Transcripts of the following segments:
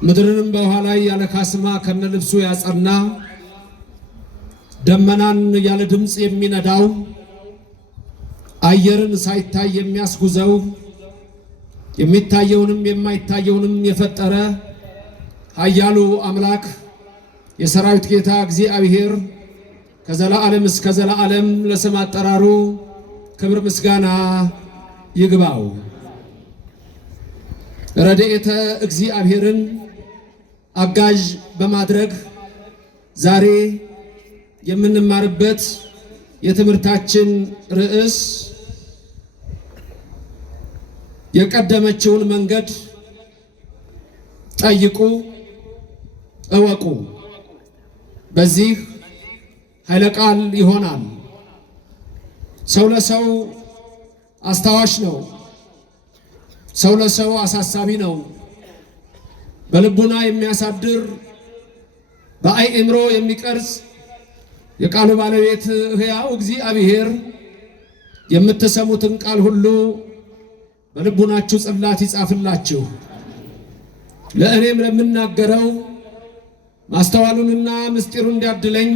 ምድርንም በውሃ ላይ ያለ ካስማ ከነልብሱ ያጸና ደመናን ያለ ድምጽ የሚነዳው አየርን ሳይታይ የሚያስጉዘው የሚታየውንም የማይታየውንም የፈጠረ ኃያሉ አምላክ የሰራዊት ጌታ እግዚአብሔር ከዘላለም እስከ ዘላለም ለስም አጠራሩ ክብር ምስጋና ይግባው። ረድኤተ እግዚአብሔርን አጋዥ በማድረግ ዛሬ የምንማርበት የትምህርታችን ርዕስ የቀደመችውን መንገድ ጠይቁ እወቁ በዚህ ኃይለ ቃል ይሆናል። ሰው ለሰው አስታዋሽ ነው። ሰው ለሰው አሳሳቢ ነው። በልቡና የሚያሳድር በአእምሮ የሚቀርጽ የቃሉ ባለቤት ሕያው እግዚአብሔር የምትሰሙትን ቃል ሁሉ በልቡናችሁ ጽላት ይጻፍላችሁ። ለእኔም ለምናገረው ማስተዋሉንና ምስጢሩን እንዲያድለኝ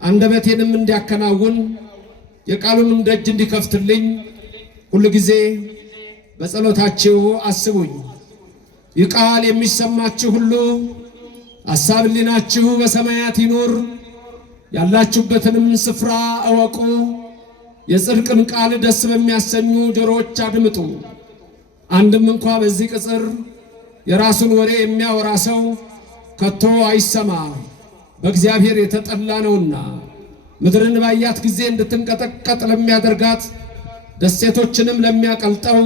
አንደበቴንም እንዲያከናውን የቃሉንም ደጅ እንዲከፍትልኝ ሁሉ ጊዜ በጸሎታችሁ አስቡኝ። ይህ ቃል የሚሰማችሁ ሁሉ ሐሳብ ሕሊናችሁ በሰማያት ይኑር። ያላችሁበትንም ስፍራ እወቁ። የጽድቅን ቃል ደስ በሚያሰኙ ጆሮዎች አድምጡ። አንድም እንኳ በዚህ ቅጽር የራሱን ወሬ የሚያወራ ሰው ከቶ አይሰማ፣ በእግዚአብሔር የተጠላ ነውና። ምድርን ባያት ጊዜ እንድትንቀጠቀጥ ለሚያደርጋት ደሴቶችንም ለሚያቀልጠው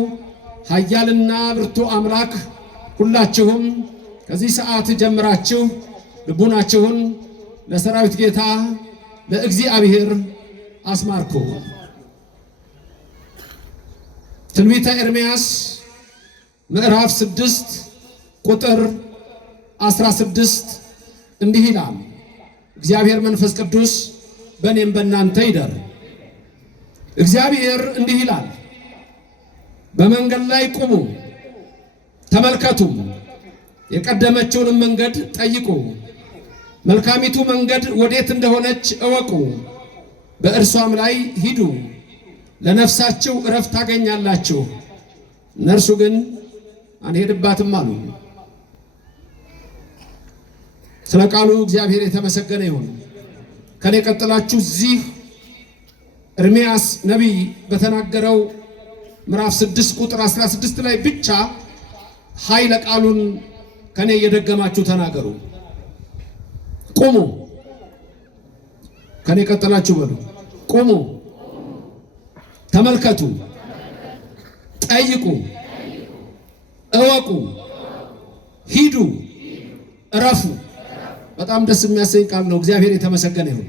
ኃያልና ብርቱ አምላክ ሁላችሁም ከዚህ ሰዓት ጀምራችሁ ልቡናችሁን ለሰራዊት ጌታ ለእግዚአብሔር አስማርኩ። ትንቢተ ኤርምያስ ምዕራፍ 6 ቁጥር 16 እንዲህ ይላል። እግዚአብሔር መንፈስ ቅዱስ በእኔም በእናንተ ይደር። እግዚአብሔር እንዲህ ይላል፣ በመንገድ ላይ ቁሙ ተመልከቱ፣ የቀደመችውንም መንገድ ጠይቁ፣ መልካሚቱ መንገድ ወዴት እንደሆነች እወቁ፣ በእርሷም ላይ ሂዱ፣ ለነፍሳችሁ ዕረፍት ታገኛላችሁ። እነርሱ ግን አንሄድባትም አሉ። ስለ ቃሉ እግዚአብሔር የተመሰገነ ይሁን። ከኔ ቀጥላችሁ እዚህ ኤርምያስ ነቢይ በተናገረው ምዕራፍ 6 ቁጥር 16 ላይ ብቻ ኃይለ ቃሉን ከኔ እየደገማችሁ ተናገሩ። ቁሙ፣ ከኔ ቀጥላችሁ በሉ። ቁሙ፣ ተመልከቱ፣ ጠይቁ፣ እወቁ፣ ሂዱ፣ እረፉ። በጣም ደስ የሚያሰኝ ቃል ነው። እግዚአብሔር የተመሰገነ ይሁን፣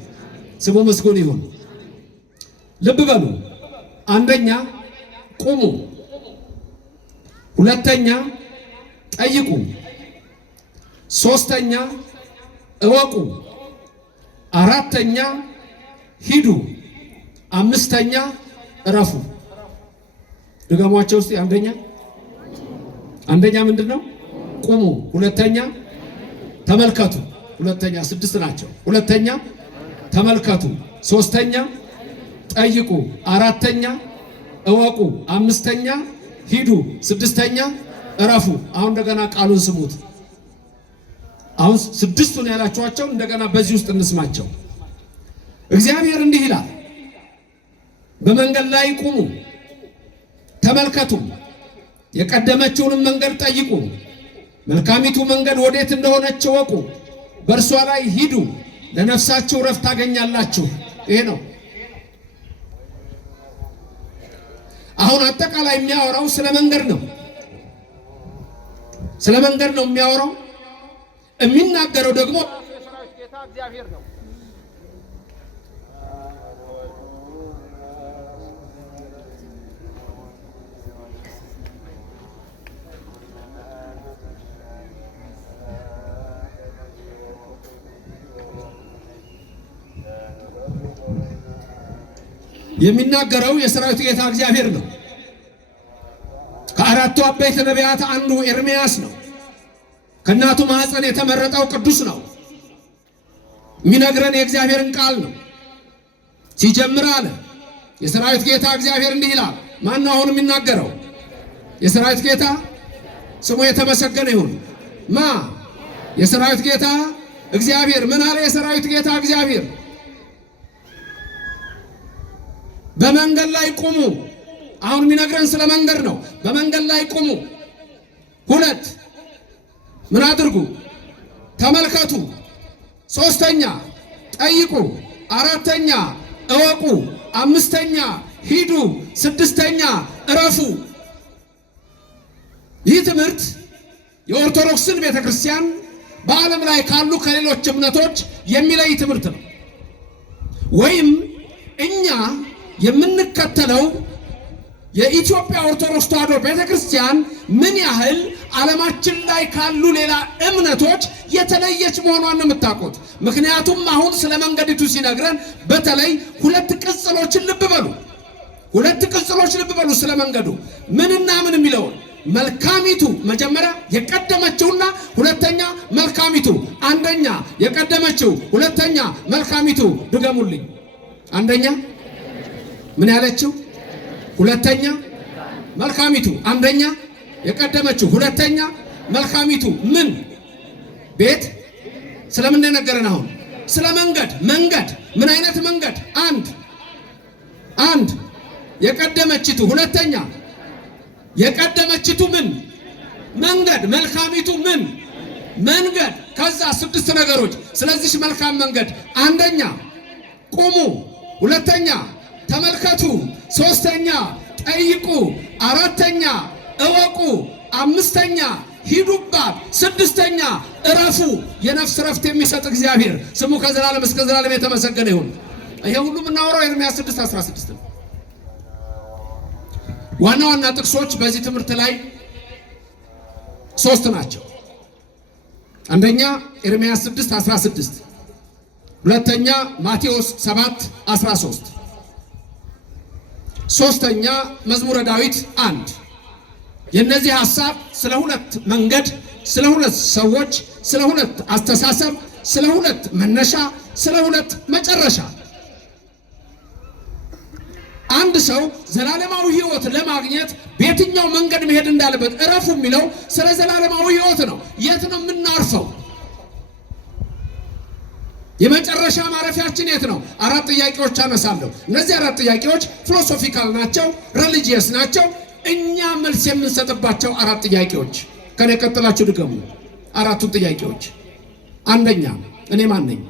ስሙ ምስጉን ይሁን። ልብ በሉ። አንደኛ ቁሙ፣ ሁለተኛ ጠይቁ፣ ሶስተኛ እወቁ፣ አራተኛ ሂዱ፣ አምስተኛ እረፉ። ድገሟቸው ውስጥ አንደኛ ምንድነው? ቁሙ። ሁለተኛ ተመልከቱ። ሁለተኛ 6 ናቸው። ሁለተኛ ተመልከቱ፣ ሶስተኛ ጠይቁ፣ አራተኛ እወቁ፣ አምስተኛ ሂዱ፣ ስድስተኛ እረፉ። አሁን እንደገና ቃሉን ስሙት። አሁን 6ቱን ያላችኋቸው እንደገና በዚህ ውስጥ እንስማቸው። እግዚአብሔር እንዲህ ይላል፣ በመንገድ ላይ ቁሙ ተመልከቱ፣ የቀደመችውንም መንገድ ጠይቁ፣ መልካሚቱ መንገድ ወዴት እንደሆነች እወቁ፣ በእርሷ ላይ ሂዱ፣ ለነፍሳችሁ ዕረፍት ታገኛላችሁ። ይሄ ነው። አሁን አጠቃላይ የሚያወራው ስለ መንገድ ነው። ስለ መንገድ ነው የሚያወራው። የሚናገረው ደግሞ የሰራዊት ጌታ እግዚአብሔር ነው። የሚናገረው የሰራዊት ጌታ እግዚአብሔር ነው። ከአራቱ አበይት ነቢያት አንዱ ኤርምያስ ነው። ከእናቱ ማኅፀን የተመረጠው ቅዱስ ነው። የሚነግረን የእግዚአብሔርን ቃል ነው። ሲጀምር አለ የሰራዊት ጌታ እግዚአብሔር እንዲህ ይላል። ማን ነው አሁን የሚናገረው? የሰራዊት ጌታ ስሙ የተመሰገነ ይሁን። የሰራዊት ጌታ እግዚአብሔር ምን አለ? የሰራዊት ጌታ እግዚአብሔር በመንገድ ላይ ቁሙ። አሁን የሚነግረን ስለ መንገድ ነው። በመንገድ ላይ ቁሙ። 2 ምን አድርጉ? ተመልከቱ። 3ኛ ጠይቁ። 4ኛ እወቁ። 5ኛ ሂዱ። 6ኛ እረፉ። ይህ ትምህርት የኦርቶዶክስን ቤተክርስቲያን በዓለም ላይ ካሉ ከሌሎች እምነቶች የሚለይ ትምህርት ነው። ወይም እኛ የምንከተለው የኢትዮጵያ ኦርቶዶክስ ተዋሕዶ ቤተክርስቲያን ምን ያህል ዓለማችን ላይ ካሉ ሌላ እምነቶች የተለየች መሆኗን ነው የምታውቁት። ምክንያቱም አሁን ስለ መንገዲቱ ሲነግረን በተለይ 2 ቅጽሎችን ልብ በሉ። 2 ቅጽሎች ልብ በሉ ስለ መንገዱ ምንና ምን የሚለውን መልካሚቱ መጀመሪያ የቀደመችውና 2ኛ መልካሚቱ። 1ኛ የቀደመችው፣ 2ኛ መልካሚቱ። ድገሙልኝ። 1ኛ ምን ያለችው? 2ኛ መልካሚቱ። 1ኛ የቀደመችው፣ 2ኛ መልካሚቱ። ምን ቤት? ስለምን ነገረን? አሁን ስለ መንገድ። መንገድ ምን አይነት መንገድ? አንድ የቀደመችቱ፣ 2ኛ የቀደመችቱ ምን መንገድ፣ መልካሚቱ ምን መንገድ። ከዛ 6 ነገሮች። ስለዚህ መልካም መንገድ 1ኛ ቁሙ፣ 2ኛ ተመልከቱ፣ 3ኛ ጠይቁ፣ 4ኛ እወቁ፣ 5ኛ ሂዱባት፣ 6ኛ እረፉ። የነፍስ ረፍት የሚሰጥ እግዚአብሔር ስሙ ከዘላለም እስከ ዘላለም የተመሰገነ ይሁን። ይሄ ሁሉ የምናወራው ኤርምያስ 6:16 ነው። ዋና ዋና ጥቅሶች በዚህ ትምህርት ላይ 3 ናቸው። 1ኛ ኤርምያስ 6:16፣ 2ኛ ማቴዎስ 7:13፣ 3ኛ መዝሙረ ዳዊት 1። የነዚህ ሐሳብ ስለ 2 መንገድ፣ ስለ 2 ሰዎች፣ ስለ 2 አስተሳሰብ፣ ስለ 2 መነሻ፣ ስለ 2 መጨረሻ። አንድ ሰው ዘላለማዊ ሕይወት ለማግኘት በየትኛው መንገድ መሄድ እንዳለበት እረፉ የሚለው ስለ ዘላለማዊ ሕይወት ነው። የት ነው የምናርፈው? የመጨረሻ ማረፊያችን የት ነው? 4 ጥያቄዎች አነሳለሁ። እነዚህ 4 ጥያቄዎች ፊሎሶፊካል ናቸው፣ ሪሊጂየስ ናቸው። እኛ መልስ የምንሰጥባቸው 4 ጥያቄዎች። ከኔ ቀጥላችሁ ድገሙ 4ቱን ጥያቄዎች። 1ኛ እኔ ማን ነኝ?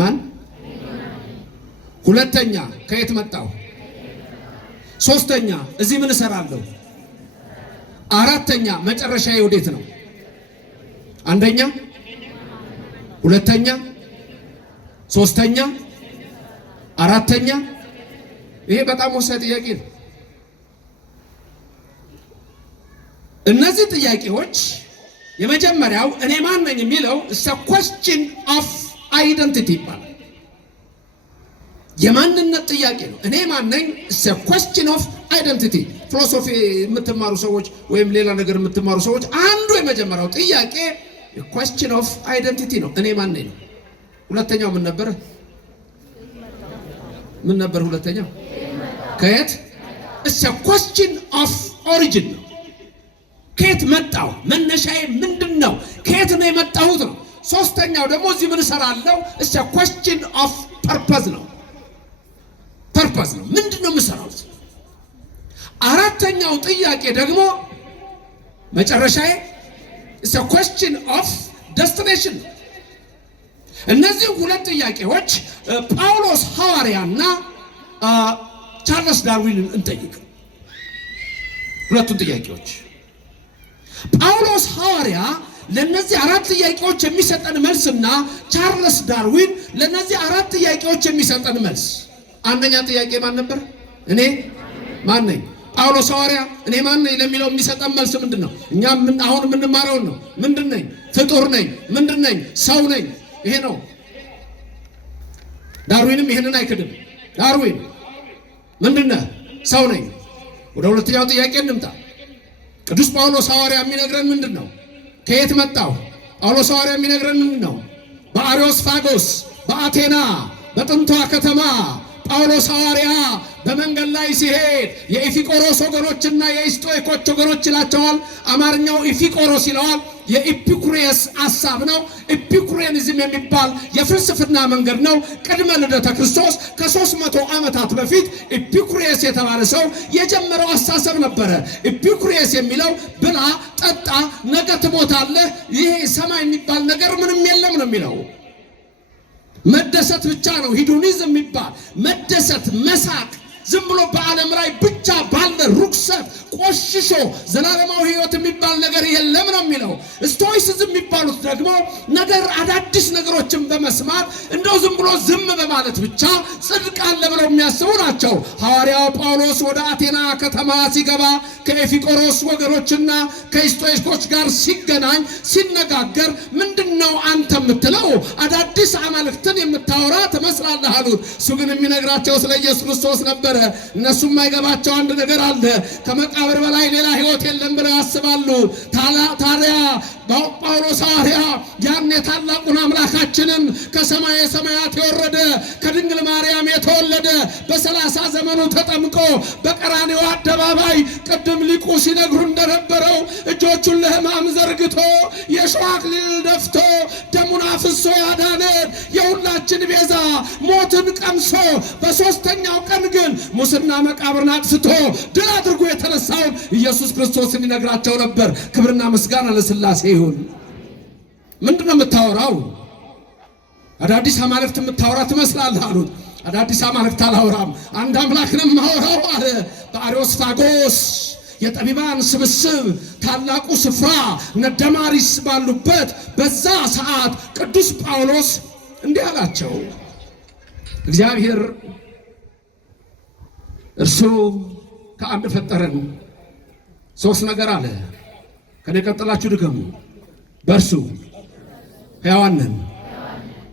ማን? 2ኛ ከየት መጣሁ? 3ኛ እዚህ ምን እሰራለሁ? 4ኛ መጨረሻዬ ወዴት ነው? 1ኛ 2ኛ 3ኛ 4ኛ። ይሄ በጣም ወሳኝ ጥያቄ ነው። እነዚህ ጥያቄዎች የመጀመሪያው እኔ ማን ነኝ የሚለው question of identity ይባላል። የማንነት ጥያቄ ነው። እኔ ማን ነኝ? question of identity። ፊሎሶፊ የምትማሩ ሰዎች ወይም ሌላ ነገር የምትማሩ ሰዎች አንዱ የመጀመሪያው ጥያቄ question of identity ነው። እኔ ማን ነኝ ነው። ሁለተኛው ምን ነበር? ምን ነበር ሁለተኛው? ከየት? question of origin ነው። ከየት መጣሁ? መነሻዬ ምንድን ነው? ከየት ነው የመጣሁት ነው። ሶስተኛው ደግሞ እዚህ ምን እሰራለሁ? question of purpose ነው። ፐርፐዝ ነው። ምንድን ነው የምሰራው? 4ኛው ጥያቄ ደግሞ መጨረሻዬ question of destination። እነዚህ 2 ጥያቄዎች ጳውሎስ ሐዋርያና ቻርልስ ዳርዊንን እንጠይቅ። 2ቱን ጥያቄዎች ጳውሎስ ሐዋርያ ለነዚህ 4 ጥያቄዎች የሚሰጠን መልስና ቻርልስ ዳርዊን ለነዚህ 4 ጥያቄዎች የሚሰጠን መልስ። 1ኛ ጥያቄ ማን ነበር? እኔ ማን ነኝ? ጳውሎስ ሐዋርያ እኔ ማን ነኝ ለሚለው የሚሰጠን መልስ ምንድን ነው? እኛ አሁን የምንማረውን ነው። ምንድን ነኝ? ፍጡር ነኝ። ምንድን ነኝ? ሰው ነኝ። ይሄ ነው። ዳርዊንም ይሄንን አይክድም። ዳርዊን ምንድን ነህ? ሰው ነኝ። ወደ 2ኛው ጥያቄ እንምጣ። ቅዱስ ጳውሎስ ሐዋርያ የሚነግረን ምንድን ነው? ከየት መጣው? ጳውሎስ ሐዋርያ የሚነግረን ምንድን ነው? በአርዮስፋጎስ በአቴና በጥንቷ ከተማ ጳውሎስ ሐዋርያ በመንገድ ላይ ሲሄድ የኢፊቆሮስ ወገኖችና የኢስጦይኮች ወገኖች ይላቸዋል። አማርኛው ኢፊቆሮስ ይለዋል። የኢፒኩሬስ ሐሳብ ነው። ኢፒኩሬኒዝም የሚባል የፍልስፍና መንገድ ነው። ቅድመ ልደተ ክርስቶስ ከ300 ዓመታት በፊት ኢፒኩሬስ የተባለ ሰው የጀመረው አስተሳሰብ ነበረ። ኢፒኩሬስ የሚለው ብላ፣ ጠጣ፣ ነገ ትሞታለህ፣ ይሄ ሰማይ የሚባል ነገር ምንም የለም ነው የሚለው። መደሰት ብቻ ነው። ሂዱኒዝም የሚባል መደሰት፣ መሳቅ፣ ዝም ብሎ በዓለም ላይ ብቻ ባለ ሩክሰት ቆሽሾ ዘላለማዊ ሕይወት የሚባል ነገር የለም ነው የሚለው። ስቶይሲዝም የሚባሉት ደግሞ ነገር አዳዲስ ነገሮችን በመስማት እንደው ዝም ብሎ ዝም በማለት ብቻ ጽድቅ አለ ብለው የሚያስቡ ናቸው። ሐዋርያው ጳውሎስ ወደ አቴና ከተማ ሲገባ ከኤፊቆሮስ ወገኖችና ከኢስጦይኮች ጋር ሲገናኝ ሲነጋገር ምንድነው አንተ የምትለው? አዳዲስ አማልክትን የምታወራ ትመስላለህ አሉት። እሱ ግን የሚነግራቸው ስለ ኢየሱስ ክርስቶስ ነበረ። እነሱ የማይገባቸው አንድ ነገር አለ። ከመቃብር በላይ ሌላ ሕይወት የለም ብለው ያስባሉ። ታዲያ ጳውሎስ ሐዋርያ ያን የታላቁን አምላካችንን ከሰማየ ሰማያት የወረደ ከድንግል ማርያም የተወለደ በ30 ዘመኑ ተጠምቆ በቀራንዮ አደባባይ ቅድም ሊቁ ሲነግሩ እንደነበረው እጆቹን ለሕማም ዘርግቶ የሾህ አክሊል ደፍቶ ደሙን አፍሶ ያዳነን የሁላችን ቤዛ ሞትን ቀምሶ በሦስተኛው ቀን ግን ሙስና መቃብርን አጥፍቶ ድል አድርጎ የተነሳውን ኢየሱስ ክርስቶስን ይነግራቸው ነበር። ክብርና ምስጋና ለሥላሴ ይሁን። ምንድነው የምታወራው? አዳዲስ አማልክት የምታወራ ትመስላለህ አሉት። አዳዲስ አማልክት አላወራም፣ አንድ አምላክ ነው የማወራው አለ። በአርዮስፋጎስ የጠቢባን ስብስብ ታላቁ ስፍራ እነ ደማሪስ ባሉበት በዛ ሰዓት ቅዱስ ጳውሎስ እንዲህ አላቸው። እግዚአብሔር እርሱ ከአንድ ፈጠረን። ሶስት ነገር አለ። ከኔ ቀጥላችሁ ድገሙ። በእርሱ ሕያዋን ነን፣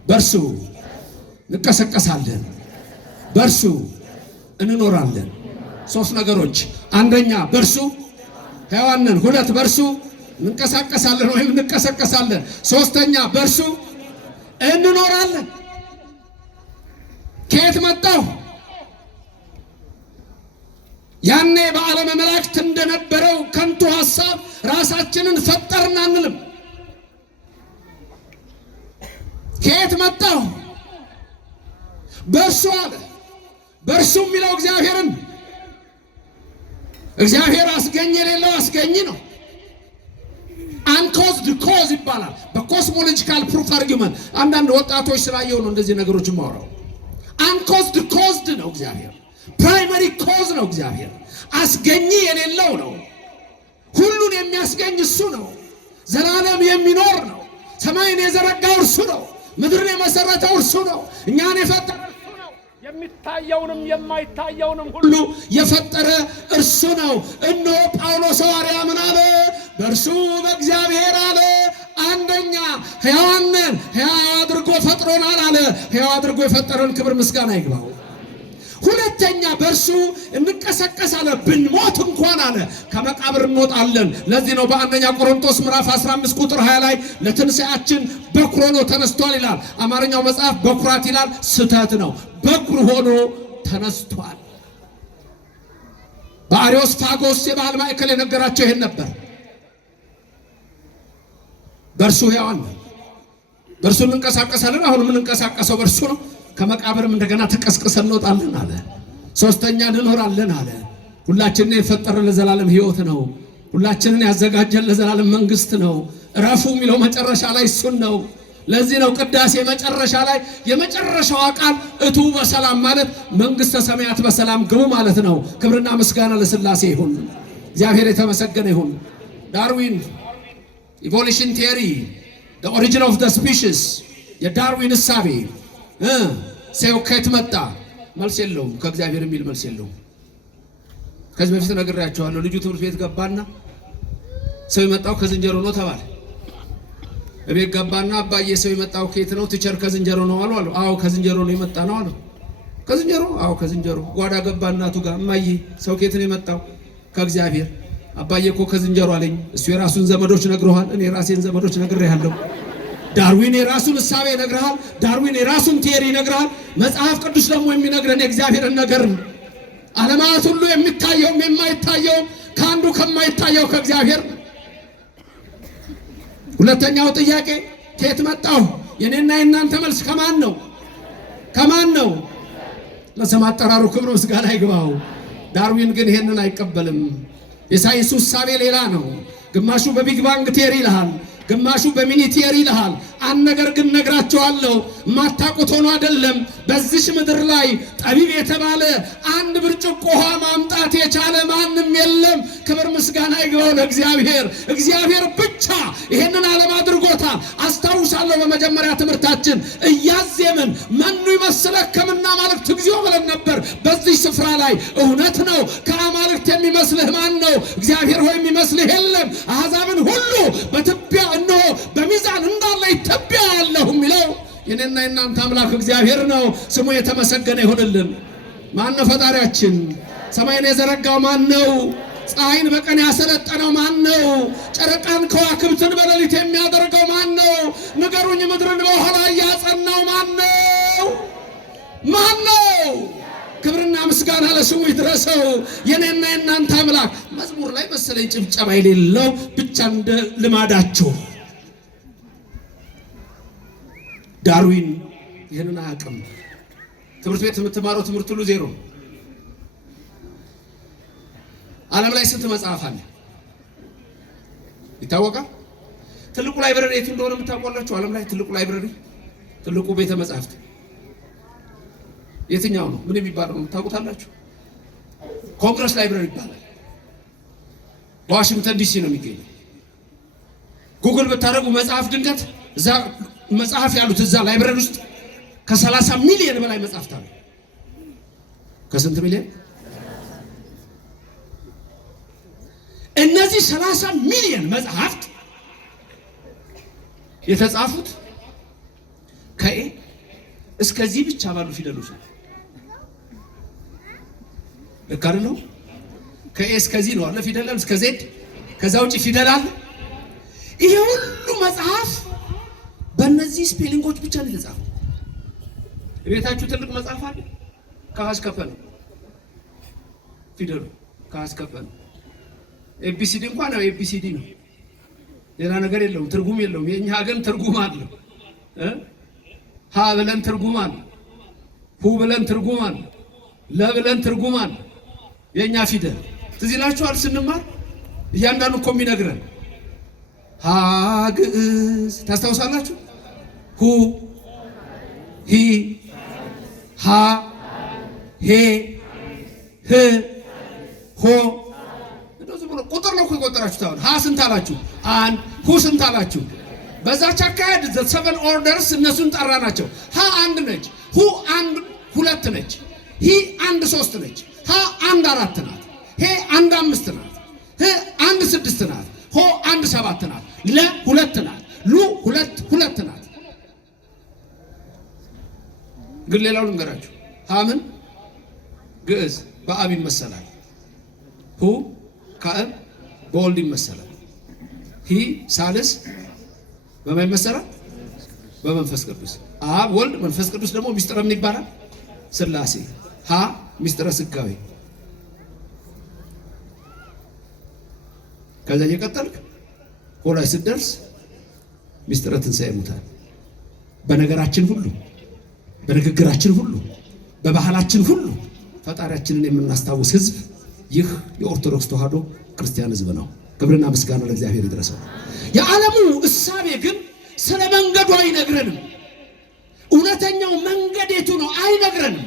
በእርሱ እንቀሰቀሳለን፣ በእርሱ እንኖራለን። ሶስት ነገሮች። አንደኛ በእርሱ ሕያዋን ነን፣ ሁለት በእርሱ እንቀሳቀሳለን ወይም እንቀሰቀሳለን፣ ሶስተኛ በእርሱ እንኖራለን። ከየት መጣሁ? ያኔ በዓለመ መላእክት እንደነበረው ከንቱ ሐሳብ ራሳችንን ፈጠርን አንልም። ከየት መጣሁ? በእርሱ አለ። በእርሱ የሚለው እግዚአብሔርን፣ እግዚአብሔር አስገኝ የሌለው አስገኝ ነው። አንኮዝድ ኮዝ ይባላል በኮስሞሎጂካል ፕሩፍ አርጊመንት። አንዳንድ ወጣቶች ስላየው ነው እንደዚህ ነገሮች ማወራው። አንኮዝድ ኮዝድ ነው እግዚአብሔር። ፕራይመሪ ኮዝ ነው እግዚአብሔር። አስገኝ የሌለው ነው። ሁሉን የሚያስገኝ እሱ ነው። ዘላለም የሚኖር ነው። ሰማይን የዘረጋው እርሱ ነው። ምድርን የመሰረተው እርሱ ነው። እኛን የፈጠረ እርሱ ነው። የሚታየውንም የማይታየውንም ሁሉ የፈጠረ እርሱ ነው። እነሆ ጳውሎስ ሐዋርያ ምን አለ? በእርሱ በእግዚአብሔር አለ አንደኛ ሕያዋን ነን፣ ሕያው አድርጎ ፈጥሮናል አለ። ሕያው አድርጎ የፈጠረን ክብር ምስጋና ይግባው። ሁለተኛ በእርሱ እንቀሰቀሳለን፣ ብንሞት እንኳን አለ ከመቃብር እንወጣለን። ለዚህ ነው በአንደኛ ቆሮንቶስ ምዕራፍ 15 ቁጥር 20 ላይ ለትንሣኤያችን በኩር ሆኖ ተነስቷል ይላል። አማርኛው መጽሐፍ በኩራት ይላል፣ ስህተት ነው። በኩር ሆኖ ተነስቷል። በአርዮስፋጎስ የባህል ማዕከል የነገራቸው ይሄን ነበር። በእርሱ ሕያዋን ነን፣ በእርሱ እንንቀሳቀሳለን። አሁን የምንንቀሳቀሰው በእርሱ ነው። ከመቃብርም እንደገና ተቀስቅሰን እንወጣለን አለ። ሶስተኛ እንኖራለን አለ። ሁላችንን የፈጠረ ለዘላለም ሕይወት ነው። ሁላችንን ያዘጋጀን ለዘላለም መንግስት ነው። እረፉ የሚለው መጨረሻ ላይ እሱን ነው። ለዚህ ነው ቅዳሴ መጨረሻ ላይ የመጨረሻው ቃል እቱ በሰላም ማለት መንግስተ ሰማያት በሰላም ግቡ ማለት ነው። ክብርና ምስጋና ለሥላሴ ይሁን። እግዚአብሔር የተመሰገነ ይሁን። ዳርዊን ኢቮሉሽን ቲዮሪ the origin of the species የዳርዊን እሳቤ ሰው ከየት መጣ? መልስ የለውም። ከእግዚአብሔር የሚል መልስ የለውም። ከዚህ በፊት ነግሬያቸዋለሁ። ልጁ ትምህርት ቤት ገባና ሰው የመጣው ከዝንጀሮ ነው ተባለ። እቤት ገባና አባዬ ሰው የመጣው ከየት ነው? ቲቸር ከዝንጀሮ ነው አሉ። አዎ ከዝንጀሮ ነው የመጣ ነው አሉ። ከዝንጀሮ? አዎ ከዝንጀሮ። ጓዳ ገባ እናቱ ጋር እማዬ ሰው ከየት ነው የመጣው? ከእግዚአብሔር። አባዬ እኮ ከዝንጀሮ አለኝ። እሱ የራሱን ዘመዶች ነግረዋል፣ እኔ የራሴን ዘመዶች ነግሬሃለሁ። ዳርዊን የራሱን እሳቤ ይነግርሃል፣ ዳርዊን የራሱን ቲዮሪ ይነግርሃል። መጽሐፍ ቅዱስ ደግሞ የሚነግረን የእግዚአብሔርን ነገር ነው። ዓለማት ሁሉ የሚታየውም የማይታየውም ከአንዱ ከማይታየው ከእግዚአብሔር። ሁለተኛው ጥያቄ ከየት መጣሁ? የኔና የእናንተ መልስ ከማን ነው? ከማን ነው? ለስም አጠራሩ ክብር ምስጋና ይግባው። ዳርዊን ግን ይሄንን አይቀበልም። የሳይንሱ እሳቤ ሌላ ነው። ግማሹ በቢግ ባንግ ቲዮሪ ይልሃል፣ ግማሹ በሚኒ ቲዮሪ ይልሃል። አንድ ነገር ግን ነግራቸዋለሁ፣ ማታውቁት ሆኖ አይደለም። በዚሽ ምድር ላይ ጠቢብ የተባለ አንድ ብርጭቆ ውሃ ማምጣት የቻለ ማንም የለም። ክብር ምስጋና ይግባው ለእግዚአብሔር። እግዚአብሔር ብቻ ይሄንን ዓለም አድርጎታል። አስታውሳለሁ በመጀመሪያ ትምህርታችን እያዜምን መኑ ይመስለከምና አማልክት እግዚኦ ብለን ነበር። በዚህ ስፍራ ላይ እውነት ነው። ከአማልክት የሚመስልህ ማን ነው? እግዚአብሔር ሆይ የሚመስልህ የለም። አሕዛብን ሁሉ በትቢያ እነሆ በሚዛን እንዳለ ይተቢያ ያለሁ የሚለው የኔና የእናንተ አምላክ እግዚአብሔር ነው። ስሙ የተመሰገነ ይሁንልን። ማን ነው ፈጣሪያችን? ሰማይን የዘረጋው ማን ነው? ፀሐይን በቀን ያሰለጠነው ማን ነው? ጨረቃን ከዋክብትን በሌሊት የሚያደርገው ማን ነው? ንገሩኝ፣ ምድርን በውኃ ላይ ያጸናው ማን ነው? ማን ነው? ክብርና ምስጋና ለስሙ ይድረሰው። የኔና የእናንተ አምላክ መዝሙር ላይ መሰለኝ ጭብጨባ የሌለው ብቻ እንደ ልማዳቸው። ዳርዊን ይህንን አያውቅም። ትምህርት ቤት የምትማረው ትምህርት ሁሉ ዜሮ። ዓለም ላይ ስንት መጽሐፍ አለ ይታወቃል? ትልቁ ላይብረሪ የት እንደሆነ የምታውቋላችሁ? ዓለም ላይ ትልቁ ላይብረሪ፣ ትልቁ ቤተ መጻሕፍት የትኛው ነው? ምን የሚባለው ነው ታውቁታላችሁ? ኮንግረስ ላይብረሪ ይባላል። በዋሽንግተን ዲሲ ነው የሚገኘው። ጉግል ብታደርጉ መጽሐፍ ድንገት እዛ መጽሐፍ ያሉት እዛ ላይብረሪ ውስጥ ከ30 ሚሊዮን በላይ መጽሐፍት አሉ። ከስንት ሚሊዮን? እነዚህ 30 ሚሊዮን መጽሐፍት የተጻፉት ከኤ እስከዚህ ብቻ ባሉ ፊደሎች ነው። ልክ አይደል? ከኤ እስከዚህ ነው አለ ፊደል እስከ ዜድ፣ ከዛ ውጪ ፊደል አለ። ይሄ ሁሉ መጽሐፍ በእነዚህ ስፔሊንጎች ብቻ ነው የተጻፈው። ቤታችሁ ትልቅ መጽሐፍ አለ ከሀስ ከፈለ ፊደሉ ከሀስ ከፈለ ኤቢሲዲ እንኳን ነው ኤቢሲዲ ነው፣ ሌላ ነገር የለውም፣ ትርጉም የለውም። የኛ ሀገር ትርጉም አለው። ሀ ብለን ትርጉም አለ፣ ሁ ብለን ትርጉም አለ፣ ለ ብለን ትርጉም አለ። የኛ ፊደል ትዝ ይላችኋል ስንማር እያንዳንዱ እኮ የሚነግረን ሀ ግዕዝ ታስታውሳላችሁ? ሁ ሂ ሃ ሄ ህ ሆ እንደዚህ ብሎ ቁጥር ነው የቆጠራችሁት። አሁን ሀ ስንት አላችሁ? አንድ። ሁ ስንት አላችሁ? በዛች አካሄድ ዘ ሰቨን ኦርደርስ እነሱን ጠራናቸው። ሀ አንድ ነች፣ ሁ አንድ ሁለት ነች፣ ሂ አንድ ሶስት ነች፣ ሃ አንድ አራት ናት፣ ሄ አንድ አምስት ናት፣ ህ አንድ ስድስት ናት፣ ሆ አንድ ሰባት ናት፣ ለ ሁለት ናት፣ ሉ ሁለት ሁለት ናት። ግን ሌላው ልንገራችሁ። ሀ ምን ግዕዝ በአብ ይመሰላል፣ ሁ ከአብ በወልድ ይመሰላል፣ ሂ ሳልስ በማን ይመሰላል? በመንፈስ ቅዱስ። አብ ወልድ መንፈስ ቅዱስ ደግሞ ሚስጥረ ምን ይባላል? ሥላሴ። ሀ ሚስጥረ ሥጋዌ። ከዛ እየቀጠልክ ሆ ላይ ስትደርስ ሚስጥረ ትንሣኤ ሙታን። በነገራችን ሁሉ፣ በንግግራችን ሁሉ፣ በባህላችን ሁሉ ፈጣሪያችንን የምናስታውስ ህዝብ ይህ የኦርቶዶክስ ተዋሕዶ ክርስቲያን ህዝብ ነው። ክብርና ምስጋና ለእግዚአብሔር ይድረሰው። የዓለሙ እሳቤ ግን ስለ መንገዱ አይነግረንም። እውነተኛው መንገድ የቱ ነው አይነግረንም።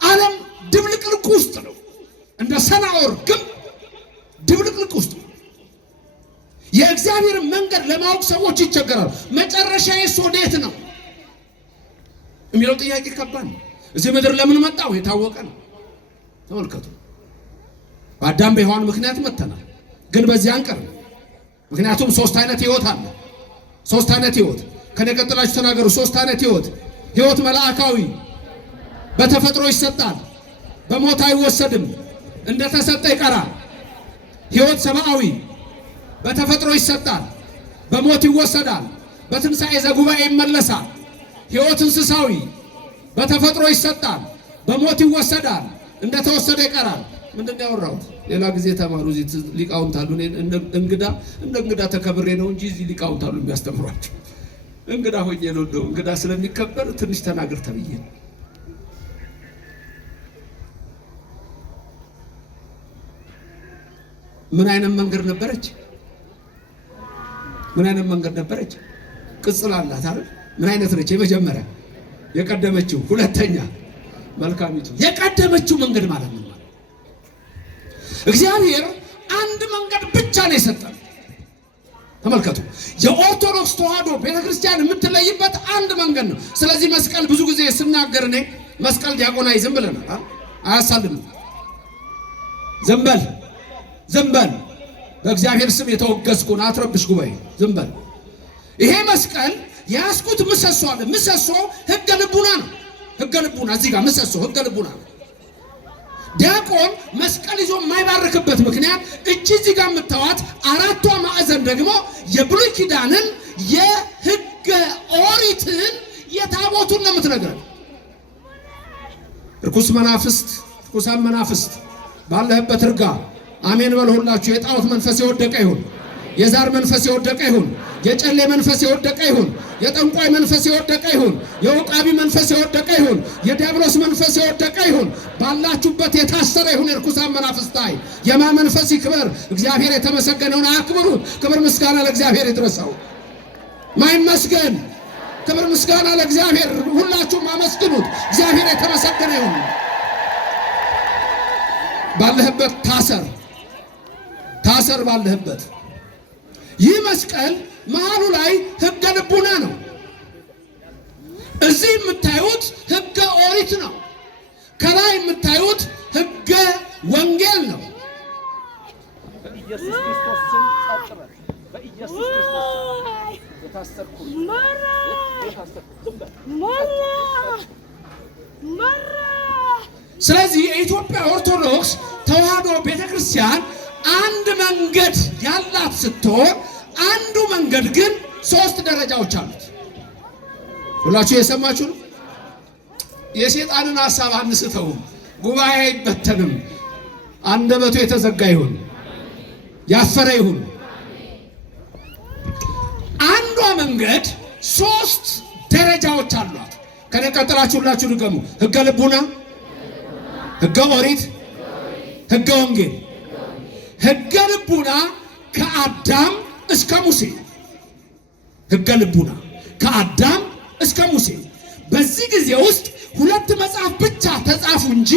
ዓለም ድብልቅልቅ ውስጥ ነው። እንደ ሰናዖር ግንብ ድብልቅልቅ ውስጥ ነው። የእግዚአብሔርን መንገድ ለማወቅ ሰዎች ይቸገራሉ። መጨረሻዬስ ወዴት ነው የሚለው ጥያቄ ከባድ ነው። እዚህ ምድር ለምን መጣው የታወቀ ነው። ተመልከቱ፣ በአዳም በሔዋን ምክንያት መተናል። ግን በዚህ አንቀርም። ምክንያቱም ሶስት አይነት ህይወት አለ። ሶስት አይነት ህይወት ከኔ ቀጥላችሁ ተናገሩ። ሶስት አይነት ህይወት። ህይወት መልአካዊ በተፈጥሮ ይሰጣል፣ በሞት አይወሰድም፣ እንደተሰጠ ይቀራል። ሕይወት ሰማያዊ በተፈጥሮ ይሰጣል፣ በሞት ይወሰዳል፣ በትንሣኤ ዘጉባኤ ይመለሳል። ሕይወት እንስሳዊ በተፈጥሮ ይሰጣል፣ በሞት ይወሰዳል፣ እንደተወሰደ ይቀራል። ምንድን ነው ያወራሁት? ሌላ ጊዜ ተማሩ። እዚህ ሊቃውንት አሉ። እንግዳ ተከብሬ ነው እንጂ እዚህ ሊቃውንት አሉ የሚያስተምሯቸው። እንግዳ ሆኜ ነው እንደው እንግዳ ስለሚከበር ትንሽ ተናገር ተብዬ። ምን አይነት መንገድ ነበረች? ምን አይነት መንገድ ነበረች? ቅጽል አላት አይደል? ምን አይነት ነች? የመጀመሪያ የቀደመችው፣ ሁለተኛ መልካሚቱ። የቀደመችው መንገድ ማለት ነው። እግዚአብሔር አንድ መንገድ ብቻ ነው የሰጠን። ተመልከቱ፣ የኦርቶዶክስ ተዋሕዶ ቤተክርስቲያን የምትለይበት አንድ መንገድ ነው። ስለዚህ መስቀል ብዙ ጊዜ ስናገር እኔ መስቀል ዲያቆናይዝም ብለናል። አያሳልንም። ዝም በል በእግዚአብሔር ስም የተወገዝኩን አትረብሽ ጉባኤ፣ ዝም በል። ይሄ መስቀል ያስኩት ምሰሶ አለ። ምሰሶ ሕገ ልቡና ነው። ሕገ ልቡና እዚህ ጋር ምሰሶ ሕገ ልቡና ነው። ዲያቆን መስቀል ይዞ የማይባርክበት ምክንያት እዚህ ጋር የምታዋት አራቷ ማዕዘን ደግሞ የብሉይ ኪዳንን የሕገ ኦሪትን የታቦቱን ነው የምትነግረን። ርኩሳን መናፍስት ባለህበት እርጋ። አሜን በል ሁላችሁ። የጣዖት መንፈስ የወደቀ ይሁን፣ የዛር መንፈስ የወደቀ ይሁን፣ የጨሌ መንፈስ የወደቀ ይሁን፣ የጠንቋይ መንፈስ የወደቀ ይሁን፣ የውቃቢ መንፈስ የወደቀ ይሁን፣ የዲያብሎስ መንፈስ የወደቀ ይሁን። ባላችሁበት የታሰረ ይሁን የርኩሳን መናፍስት ኃይል። የማ መንፈስ ይክበር? እግዚአብሔር የተመሰገነውን አክብሩት። ክብር ምስጋና ለእግዚአብሔር ይድረሰው። ማይመስገን ክብር ምስጋና ለእግዚአብሔር። ሁላችሁም አመስግኑት። እግዚአብሔር የተመሰገነ ይሁን። ባለህበት ታሰር ባለህበት። ይህ መስቀል መሃሉ ላይ ሕገ ልቡና ነው። እዚህ የምታዩት ሕገ ኦሪት ነው። ከላይ የምታዩት ሕገ ወንጌል ነው። በኢየሱስ ክርስቶስ ስም ጻጽበ በኢየሱስ ክርስቶስ ስለዚህ የኢትዮጵያ ኦርቶዶክስ ተዋሕዶ ቤተክርስቲያን አንድ መንገድ ያላት ስትሆን አንዱ መንገድ ግን 3 ደረጃዎች አሉት። ሁላችሁ የሰማችሁ ነው። የሰይጣንን ሐሳብ አንስተውም። ጉባኤ አይበተንም። አንደበቱ የተዘጋ ይሁን፣ ያፈረ ይሁን። አንዷ መንገድ 3 ደረጃዎች አሏት። ከኔ ቀጥላችሁ ሁላችሁ ድገሙ። ሕገ ልቡና፣ ሕገ ኦሪት፣ ሕገ ወንጌል። ሕገ ልቡና ከአዳም እስከ ሙሴ። ሕገ ልቡና ከአዳም እስከ ሙሴ። በዚህ ጊዜ ውስጥ 2 መጽሐፍ ብቻ ተጻፉ እንጂ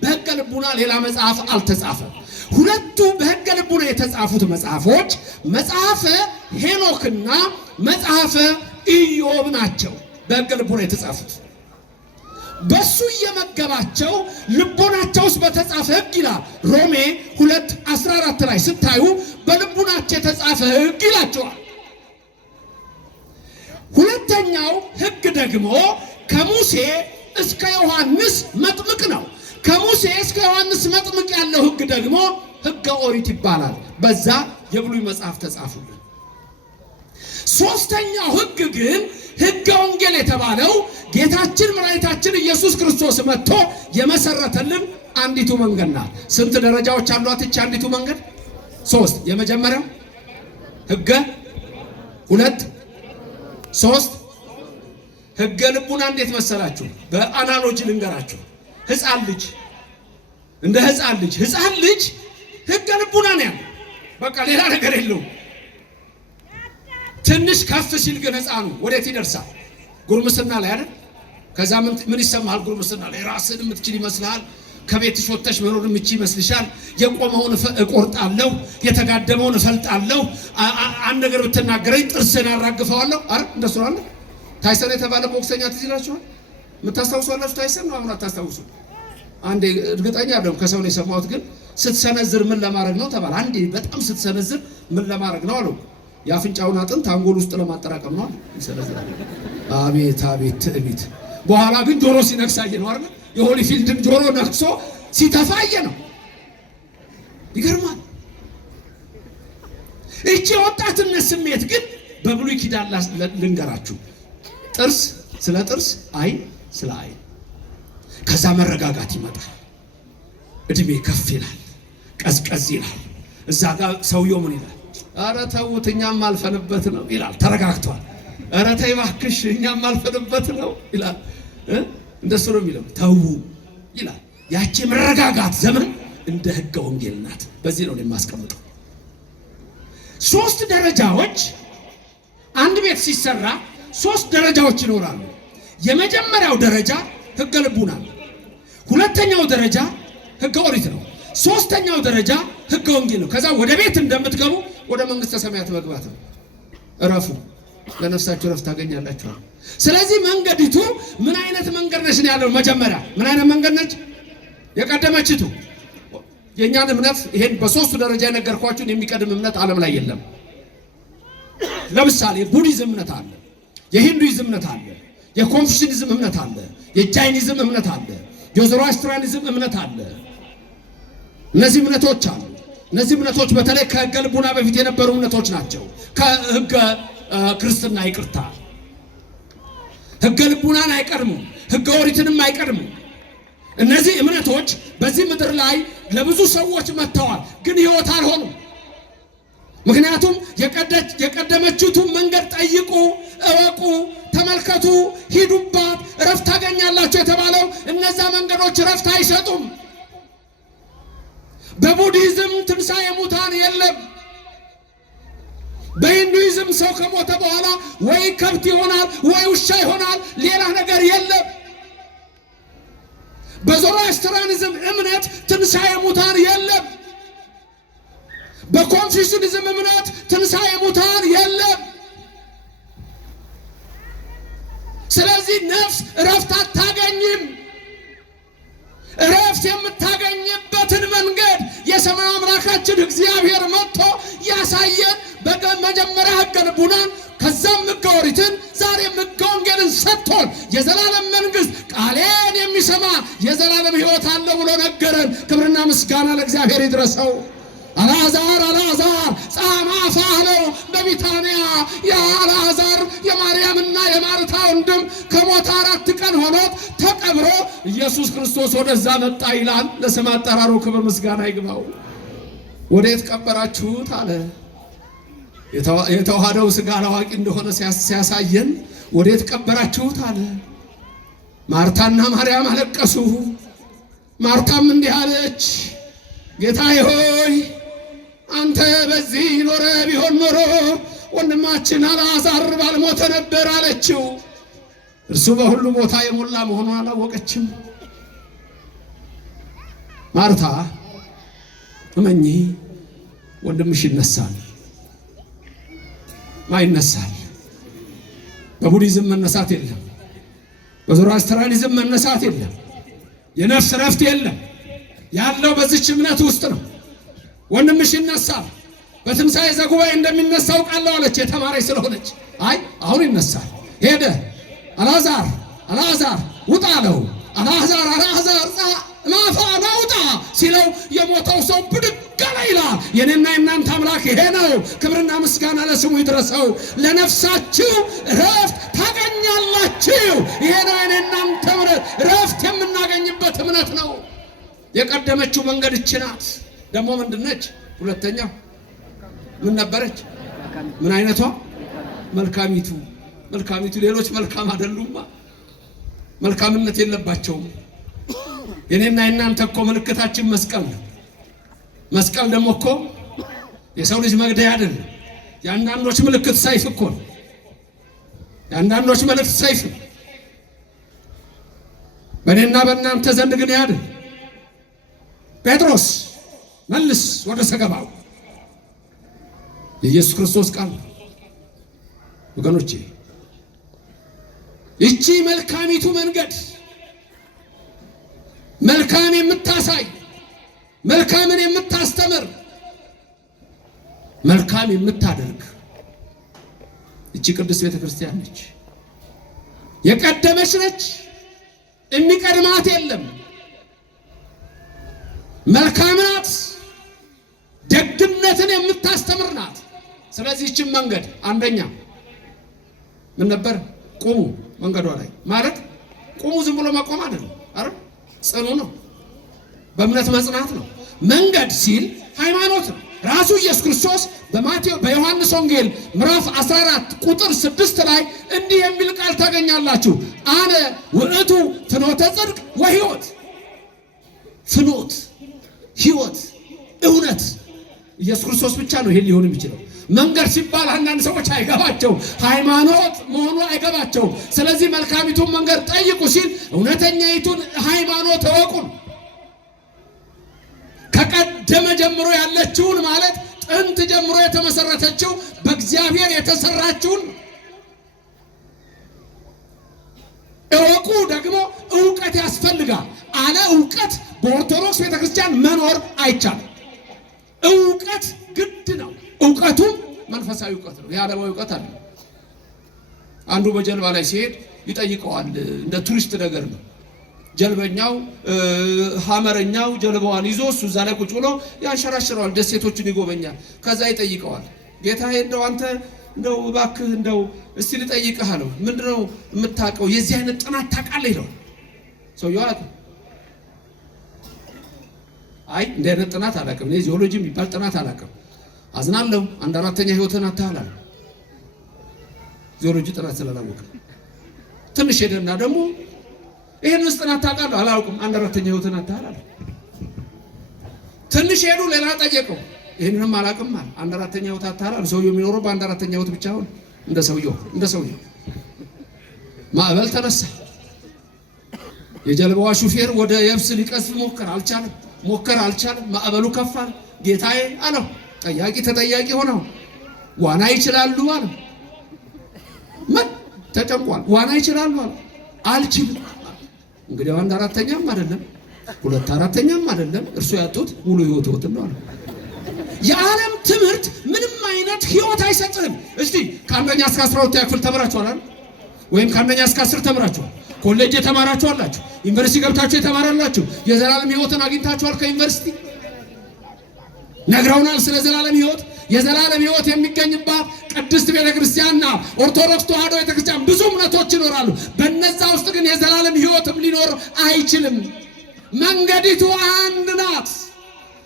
በሕገ ልቡና ሌላ መጽሐፍ አልተጻፈም። 2ቱ በሕገ ልቡና የተጻፉት መጽሐፎች መጽሐፈ ሄኖክና መጽሐፈ ኢዮብ ናቸው። በሕገ ልቡና የተጻፉት በሱ እየመገባቸው ልቦናቸው ውስጥ በተጻፈ ሕግ ይላል። ሮሜ 2:14 ላይ ስታዩ በልቡናቸው የተጻፈ ሕግ ይላቸዋል። ሁለተኛው ሕግ ደግሞ ከሙሴ እስከ ዮሐንስ መጥምቅ ነው። ከሙሴ እስከ ዮሐንስ መጥምቅ ያለው ሕግ ደግሞ ሕገ ኦሪት ይባላል። በዛ የብሉይ መጽሐፍ ተጻፉልን። 3ኛው ሕግ ግን ሕገ ወንጌል የተባለው ጌታችን መድኃኒታችን ኢየሱስ ክርስቶስ መጥቶ የመሰረተልን አንዲቱ መንገድ ናት። ስንት ደረጃዎች አሏት እቺ አንዲቱ መንገድ? 3። የመጀመሪያው ሕገ 2 3 ሕገ ልቡና እንዴት መሰላችሁ? በአናሎጂ ልንገራችሁ። ሕፃን ልጅ ሕገ ልቡና ነው ያለው። በቃ ሌላ ነገር የለውም። ትንሽ ከፍ ሲል ግን ሕፃኑ ወዴት ይደርሳል? ጉርምስና ላይ አይደል? ከዛ ምን ይሰማሃል? ጉርምስና ላይ ራስን የምትችል ይመስልሃል? ከቤትሽ ወጥተሽ መኖር የምትችል ይመስልሻል? የቆመውን እቆርጣለሁ፣ የተጋደመውን እፈልጣለሁ፣ አንድ ነገር ብትናገረኝ ጥርስን አራግፈዋለሁ። አረ እንደሱ አለ። ታይሰን የተባለ ቦክሰኛ ትዝ ይላችኋል? የምታስታውሷላችሁ? ታይሰን ነው። አሁን አታስታውሱ? አንዴ እርግጠኛ አይደለም ከሰው ነው የሰማሁት። ግን ስትሰነዝር ምን ለማድረግ ነው ተባለ። አንዴ በጣም ስትሰነዝር ምን ለማድረግ ነው አለው። የአፍንጫውን አጥንት አንጎል ውስጥ ለማጠራቀም ነው ይሰነዝራል። አቤት ትዕቢት! በኋላ ግን ጆሮ ሲነክሳየ ነው አይደል? የሆሊፊልድን ጆሮ ነክሶ ሲተፋየ ነው። ይገርማል። እቺ ወጣትነት ስሜት ግን በብሉይ ኪዳን ልንገራችሁ፣ ጥርስ ስለ ጥርስ፣ አይን ስለ አይን። ከዛ መረጋጋት ይመጣል። እድሜ ከፍ ይላል፣ ቀዝቀዝ ይላል። እዛ ጋር ሰውየው ምን ይላል? ኧረ ተውት እኛም አልፈንበት ነው ይላል። ተረጋግቷል። ኧረ ተይ እባክሽ እኛም አልፈንበት ነው ይላል። እንደሱ ነው የሚለው። ተው ይላል። ያቺ መረጋጋት ዘመን እንደ ሕገ ወንጌል ናት። በዚህ ነው የማስቀምጠው። 3 ደረጃዎች አንድ ቤት ሲሰራ 3 ደረጃዎች ይኖራሉ። የመጀመሪያው ደረጃ ሕገ ልቡና ነው። ሁለተኛው ደረጃ ሕገ ኦሪት ነው። ሶስተኛው ደረጃ ሕገ ወንጌል ነው። ከዛ ወደ ቤት እንደምትገቡ ወደ መንግስተ ሰማያት መግባት ነው። እረፉ፣ ለነፍሳችሁ እረፍት ታገኛላችሁ። ስለዚህ መንገዲቱ ምን አይነት መንገድ ነች ነው ያለው። መጀመሪያ ምን አይነት መንገድ ነች? የቀደመችቱ የእኛን እምነት ይሄን በ3ቱ ደረጃ የነገርኳችሁን የሚቀድም እምነት ዓለም ላይ የለም። ለምሳሌ ቡዲዝም እምነት አለ፣ የሂንዱይዝም እምነት አለ፣ የኮንፉሽኒዝም እምነት አለ፣ የጃይኒዝም እምነት አለ፣ የዞሮአስትሪያኒዝም እምነት አለ። እነዚህ እምነቶች አሉ። እነዚህ እምነቶች በተለይ ከሕገ ልቡና በፊት የነበሩ እምነቶች ናቸው። ከሕገ ክርስትና ይቅርታ፣ ሕገ ልቡናን አይቀድሙም፣ ሕገ ኦሪትንም አይቀድሙም። እነዚህ እምነቶች በዚህ ምድር ላይ ለብዙ ሰዎች መጥተዋል፣ ግን ሕይወት አልሆኑም። ምክንያቱም የቀደመችቱን መንገድ ጠይቁ፣ እወቁ፣ ተመልከቱ፣ ሂዱባት፣ እረፍት ታገኛላችሁ የተባለው እነዛ መንገዶች እረፍት አይሰጡም። በቡዲዝም ትንሣኤ ሙታን የለም። በሂንዱይዝም ሰው ከሞተ በኋላ ወይ ከብት ይሆናል ወይ ውሻ ይሆናል፣ ሌላ ነገር የለም። በዞሮአስትሪያኒዝም እምነት ትንሣኤ ሙታን የለም። በኮንፊውሽኒዝም እምነት ትንሣኤ ሙታን የለም። ስለዚህ ነፍስ እረፍት አታገኝም። እረፍት የምታገኝበትን መንገድ የሰማይ አምላካችን እግዚአብሔር መጥቶ ያሳየን። በመጀመሪያ ሕገ ልቡናን ከዛም ሕገ ኦሪትን ዛሬም ሕገ ወንጌልን ሰጥቶን የዘላለም መንግሥት ቃሌን የሚሰማ የዘላለም ሕይወት አለ ብሎ ነገረን። ክብርና ምስጋና ለእግዚአብሔር ይድረሰው። አልዓዛር አልዓዛር ጻማ አለው በቢታንያ። የአልዓዛር የማርያምና የማርታ ወንድም ከሞተ 4 ቀን ሆኖት ተቀብሮ ኢየሱስ ክርስቶስ ወደዛ መጣ ይላል። ለስም አጠራሩ ክብር ምስጋና ይግባው። ወዴት ቀበራችሁት አለ። የተዋሃደው ሥጋ አላዋቂ እንደሆነ ሲያሳየን ወዴት ቀበራችሁት አለ። ማርታና ማርያም አለቀሱ። ማርታም እንዲህ አለች፣ ጌታዬ ሆይ አንተ በዚህ ኖረ ቢሆን ኖሮ ወንድማችን አልዓዛር ባልሞተ ነበር አለችው። እርሱ በሁሉ ቦታ የሞላ መሆኑን አላወቀችም። ማርታ እመኚ፣ ወንድምሽ ይነሳል። ማይነሳል። በቡዲዝም መነሳት የለም። በዞሮአስትሪያኒዝም መነሳት የለም። የነፍስ ረፍት የለም። ያለው በዚች እምነት ውስጥ ነው። ወንድምሽ ይነሳል። በትንሣኤ ዘጉባኤ እንደሚነሳው ቃል አለች፣ የተማረች ስለሆነች። አይ አሁን ይነሳል። ሄደ። አልዓዛር አልዓዛር ውጣ አለው። አልዓዛር አልዓዛር ማፋ ናውጣ ሲለው የሞተው ሰው ብድግ አለ ይላል። የኔና የእናንተ አምላክ ይሄ ነው። ክብርና ምስጋና ለስሙ ይድረሰው። ለነፍሳችሁ ረፍት ታገኛላችሁ። ይሄ ነው የኔና እናንተ እምነት፣ ረፍት የምናገኝበት እምነት ነው። የቀደመችው መንገድ እቺ ናት። ደግሞ ምንድነች? ሁለተኛው ምን ነበረች? ምን አይነቷ? መልካሚቱ። መልካሚቱ። ሌሎች መልካም አይደሉማ፣ መልካምነት የለባቸውም። የኔና የእናንተ እኮ ምልክታችን መስቀል ነው። መስቀል ደግሞ እኮ የሰው ልጅ መግደያ አይደለም። የአንዳንዶች ምልክት ሰይፍ እኮ ነው። የአንዳንዶች ምልክት ሰይፍ ነው። በእኔና በእናንተ ዘንድ ግን ያድን። ጴጥሮስ መልስ ወደ ሰገባው የኢየሱስ ክርስቶስ ቃል ወገኖቼ፣ ይቺ መልካሚቱ መንገድ መልካም የምታሳይ፣ መልካምን የምታስተምር፣ መልካም የምታደርግ ይቺ ቅድስት ቤተ ክርስቲያን ነች። የቀደመች ነች። የሚቀድማት የለም። መልካም ናት። ደግነትን የምታስተምር ናት። ስለዚህ እቺ መንገድ አንደኛ ምን ነበር? ቁሙ መንገዷ ላይ ማለት ቁሙ ዝም ብሎ መቆም አይደለም አይደል? ጽኑ ነው። በእምነት መጽናት ነው። መንገድ ሲል ሃይማኖት ነው። ራሱ ኢየሱስ ክርስቶስ በዮሐንስ ወንጌል ምዕራፍ 14 ቁጥር 6 ላይ እንዲህ የሚል ቃል ታገኛላችሁ። አነ ውእቱ ፍኖተ ጽድቅ ወሕይወት። ፍኖት፣ ሕይወት፣ እውነት ኢየሱስ ክርስቶስ ብቻ ነው ይሄን ሊሆን የሚችለው። መንገድ ሲባል አንዳንድ ሰዎች አይገባቸው፣ ሃይማኖት መሆኑ አይገባቸው። ስለዚህ መልካሚቱን መንገድ ጠይቁ ሲል እውነተኛይቱን ሃይማኖት እወቁን። ከቀደመ ጀምሮ ያለችውን ማለት ጥንት ጀምሮ የተመሰረተችው በእግዚአብሔር የተሰራችውን እወቁ። ደግሞ ዕውቀት ያስፈልጋል። አለ ዕውቀት በኦርቶዶክስ ቤተክርስቲያን መኖር አይቻልም። ዕውቀት ግድ ነው። ዕውቀቱም መንፈሳዊ ዕውቀት ነው፣ የዓለማዊ ዕውቀት አለ። አንዱ በጀልባ ላይ ሲሄድ ይጠይቀዋል። እንደ ቱሪስት ነገር ነው። ጀልበኛው ሐመረኛው ጀልባዋን ይዞ እሱ እዛ ላይ ቁጭ ብሎ ያንሸራሽረዋል፣ ደሴቶችን ይጎበኛል። ከዛ ይጠይቀዋል፣ ጌታዬ እንደው አንተ እንደው እባክህ እንደው እስቲ ልጠይቅህ አለው። ምንድነው የምታውቀው? የዚህ አይነት ጥናት ታውቃለህ ይለው። ሰውየው አያውቅም። አይ እንደ አይነት ጥናት አላውቅም፣ እኔ ጂኦሎጂ የሚባል ጥናት አላውቅም። አዝናለሁ፣ 1/4 ህይወትን አታላል። ጂኦሎጂ ጥናት ስላላወቀ ትንሽ ሄደና ደግሞ ይሄን ውስጥ ጥናት ታውቃለህ? አላውቅም፣ 1/4 ህይወትን አታላል። ትንሽ ሄዱ፣ ሌላ ጠየቀው። ይሄንንም አላውቅም አለ። 1/4 ህይወት አታላል። ሰውየው የሚኖረው በ1/4 ህይወት ብቻ ሆነ። እንደ ሰውየው ማዕበል ተነሳ። የጀልባዋ ሹፌር ወደ የብስ ሊቀዝፍ ሞከረ፣ አልቻለም። ማዕበሉ ከፍ አለ። ጌታዬ አለው። ጠያቂ ተጠያቂ ሆነው ዋና ይችላሉ አለ። ምን ተጨንቋል። ዋና ይችላሉ አለ። አልችልም። እንግዲህ 1/4ኛም አይደለም 2/4ኛም አይደለም፣ እርሱ ያጡት ሙሉ ህይወት ነው አለ። የዓለም ትምህርት ምንም አይነት ህይወት አይሰጥም። እስቲ ከአንደኛ እስከ 12 ክፍል ተምራችኋል ወይም ከአንደኛ እስከ 10 ተምራችኋል። ኮሌጅ የተማራችሁ አላችሁ፣ ዩኒቨርሲቲ ገብታችሁ የተማራላችሁ። የዘላለም ህይወትን አግኝታችኋል። ከዩኒቨርሲቲ ነግረውናል ስለ ዘላለም ህይወት። የዘላለም ህይወት የሚገኝባት ቅድስት ቤተክርስቲያንና ኦርቶዶክስ ተዋሕዶ ቤተክርስቲያን ብዙ እምነቶች ይኖራሉ። በነዛ ውስጥ ግን የዘላለም ህይወትም ሊኖር አይችልም። መንገዲቱ አንድ ናት፣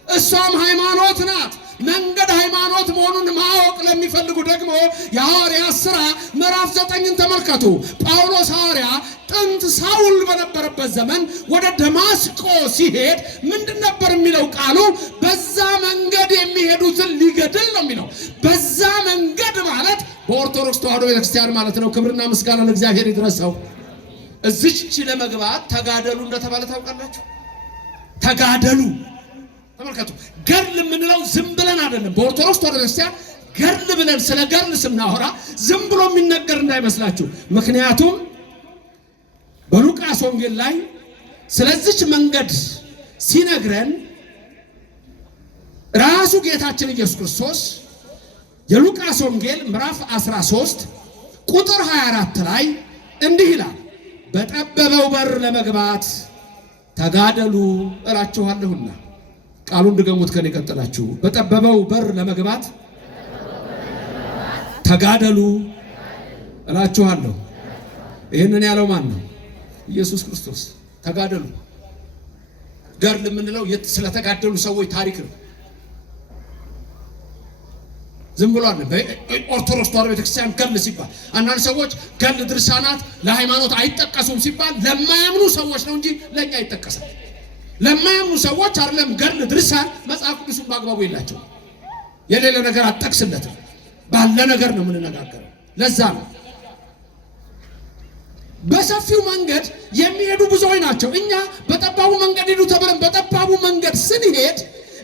እሷም ሃይማኖት ናት። መንገድ ሃይማኖት መሆኑን ማወቅ ለሚፈልጉ ደግሞ የሐዋርያት ሥራ ምዕራፍ 9ን ተመልከቱ። ጳውሎስ ሐዋርያ ጥንት ሳውል በነበረበት ዘመን ወደ ደማስቆ ሲሄድ ምንድን ነበር የሚለው ቃሉ? በዛ መንገድ የሚሄዱትን ሊገድል ነው የሚለው። በዛ መንገድ ማለት በኦርቶዶክስ ተዋሕዶ ቤተክርስቲያን ማለት ነው። ክብርና ምስጋና ለእግዚአብሔር ይድረሰው። እዚች ለመግባት ተጋደሉ እንደተባለ ታውቃላችሁ። ተጋደሉ ተመልከቱ። ገድል የምንለው ዝም ብለን አይደለም። በኦርቶዶክስ ተዋሕዶ ቤተክርስቲያን ገድል ብለን ስለ ገድል ስናወራ ዝም ብሎ የሚነገር እንዳይመስላችሁ። ምክንያቱም በሉቃስ ወንጌል ላይ ስለዚች መንገድ ሲነግረን ራሱ ጌታችን ኢየሱስ ክርስቶስ የሉቃስ ወንጌል ምዕራፍ 13 ቁጥር 24 ላይ እንዲህ ይላል፣ በጠበበው በር ለመግባት ተጋደሉ እላችኋለሁና። ቃሉን ድገሙት ከኔ ቀጥላችሁ። በጠበበው በር ለመግባት ተጋደሉ እላችኋለሁ። ይህንን ያለው ማን ነው? ኢየሱስ ክርስቶስ። ተጋደሉ። ገድል የምንለው ስለተጋደሉ ሰዎች ታሪክ ነው። ዝም ብሎ አለ። በኦርቶዶክስ ተዋሕዶ ቤተክርስቲያን ገድል ሲባል አንዳንድ ሰዎች ገድል ድርሳናት ለሃይማኖት አይጠቀሱም ሲባል ለማያምኑ ሰዎች ነው እንጂ ለእኛ አይጠቀሳል። ለማያምኑ ሰዎች አይደለም ገድል ድርሳን መጽሐፍ ቅዱስን በአግባቡ የላቸው። የሌለ ነገር አጠቅስለትም፣ ባለ ነገር ነው የምንነጋገረው። ለዛ ነው በሰፊው መንገድ የሚሄዱ ብዙዎች ናቸው። እኛ በጠባቡ መንገድ ሂዱ ተብለን በጠባቡ መንገድ ስንሄድ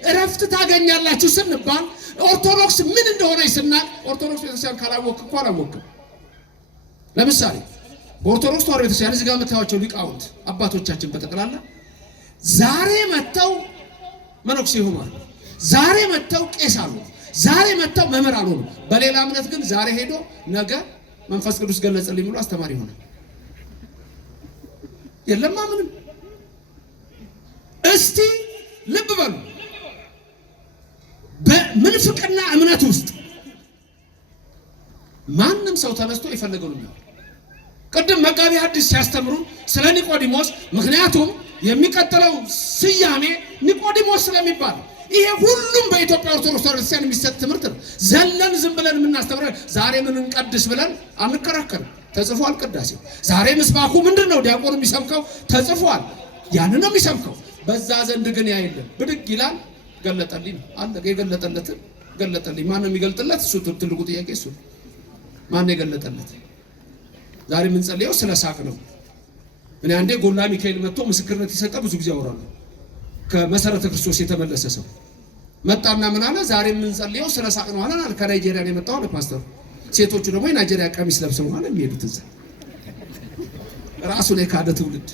እረፍት ታገኛላችሁ ስንባል ኦርቶዶክስ ምን እንደሆነ ስናል ኦርቶዶክስ ቤተክርስቲያን ካላወቅ እኮ አላወቅም። ለምሳሌ በኦርቶዶክስ ተዋሕዶ ቤተክርስቲያን እዚህ ጋር የምታዩዋቸው ሊቃውንት አባቶቻችን በጠቅላላ ዛሬ መተው መነኩሴ ሆኗል፣ ዛሬ መተው ቄስ አሉ፣ ዛሬ መተው መምህር አልሆኑ። በሌላ እምነት ግን ዛሬ ሄዶ ነገ መንፈስ ቅዱስ ገለጸልኝ ብሎ አስተማሪ ሆነ። የለማ ምንም። እስቲ ልብ በሉ። በምንፍቅና እምነት ውስጥ ማንም ሰው ተነስቶ የፈለገው ነው። ቅድም መጋቢ ሐዲስ ሲያስተምሩ ስለ ኒቆዲሞስ፣ ምክንያቱም የሚቀጥለው ስያሜ ኒቆዲሞስ ስለሚባል ይሄ ሁሉም በኢትዮጵያ ኦርቶዶክስ ክርስቲያን የሚሰጥ ትምህርት ነው። ዘለን ዝም ብለን የምናስተምረው ዛሬ ምን እንቀድስ ብለን አንከራከርም። ተጽፏል ቅዳሴው። ዛሬ ምስባኩ ምንድነው ዲያቆኑ የሚሰብከው ተጽፏል። ያንን ነው የሚሰብከው። በዛ ዘንድ ግን ያ የለም። ብድግ ይላል ገለጠልኝ አለ። የገለጠለትን ገለጠልኝ። ማን ነው የሚገልጥለት? እሱ ትልቁ ጥያቄ እሱ። ማን ነው የገለጠለት? ዛሬ ምን ጸልየው ስለ ሳቅ ነው። እኔ አንዴ ጎላ ሚካኤል መጥቶ ምስክርነት ይሰጣ ብዙ ጊዜ አወራለሁ። ከመሰረተ ክርስቶስ የተመለሰ ሰው መጣና ምን አለ? ዛሬ ምን ጸልየው ስለ ሳቅ ነው አለ። ከናይጄሪያ ነው የመጣው አለ ፓስተሩ። ሴቶቹ ደግሞ የናይጄሪያ ቀሚስ ለብሰው ማለት የሚሄዱት እዛ ራሱ ላይ ካደ ትውልድ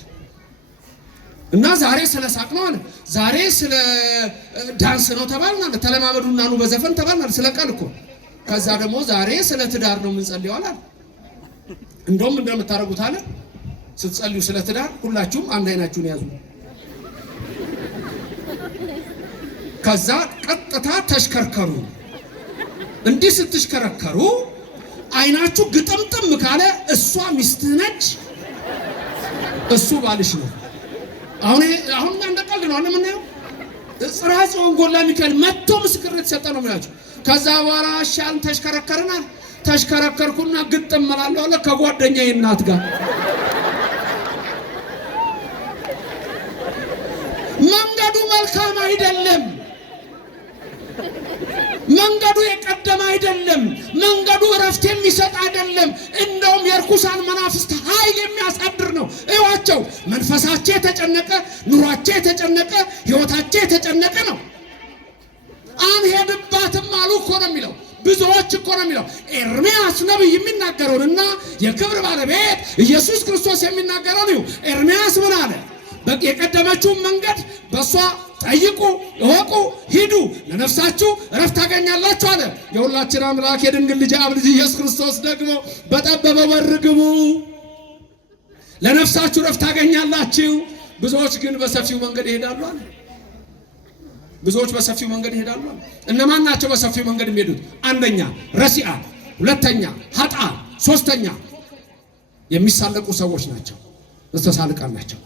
እና ዛሬ ስለ ሳቅ ነው አለ። ዛሬ ስለ ዳንስ ነው ተባልና አለ። ተለማመዱና ነው በዘፈን ተባልና ስለ ቃል እኮ። ከዛ ደግሞ ዛሬ ስለ ትዳር ነው ምን ጸልየው አለ። እንደውም እንደምታረጉት አለ ስትጸልዩ ስለ ትዳር ሁላችሁም አንድ አይናችሁን ያዙ። ከዛ ቀጥታ ተሽከርከሩ። እንዲህ ስትሽከረከሩ አይናችሁ ግጥምጥም ካለ እሷ ሚስትህ ነች፣ እሱ ባልሽ ነው። አሁን እንደቀልድ ነው እንደምናየው። ጽርሐ ጽዮን ጎላ ሚካኤል መጥቶ ምስክርነት ሰጠ ነው የሚላችሁ። ከዛ በኋላ አሻን ተሽከረከርናል። ተሽከረከርኩና ግጥም እላለሁ አለ ከጓደኛዬ እናት ጋር። መንገዱ መልካም አይደለም። መንገዱ የቀደመ አይደለም። መንገዱ እረፍት የሚሰጥ አይደለም። እንደውም የርኩሳን መናፍስት ኃይል የሚያሳድር ነው። እዩዋቸው። መንፈሳቸው የተጨነቀ፣ ኑሯቸው የተጨነቀ፣ ህይወታቸው የተጨነቀ ነው። አንሄድባትም አሉ እኮ ነው የሚለው። ብዙዎች እኮ ነው የሚለው። ኤርምያስ ነብይ የሚናገረውንና የክብር ባለቤት ኢየሱስ ክርስቶስ የሚናገረውን ነው። ኤርምያስ ምን አለ? የቀደመችውን መንገድ በሷ ጠይቁ፣ እወቁ፣ ሂዱ፣ ለነፍሳችሁ እረፍት ታገኛላችሁ አለ። የሁላችን አምላክ የድንግል ልጅ አብ ልጅ ኢየሱስ ክርስቶስ ደግሞ በጠበበው በር ግቡ፣ ለነፍሳችሁ እረፍት ታገኛላችሁ። ብዙዎች ግን በሰፊው መንገድ ይሄዳሉ አለ። ብዙዎች በሰፊው መንገድ ይሄዳሉ አለ። እነማን ናቸው በሰፊው መንገድ የሚሄዱት? አንደኛ ረሲዓን፣ ሁለተኛ ኃጥአን፣ ሶስተኛ የሚሳለቁ ሰዎች ናቸው፣ ተሳልቃን ናቸው።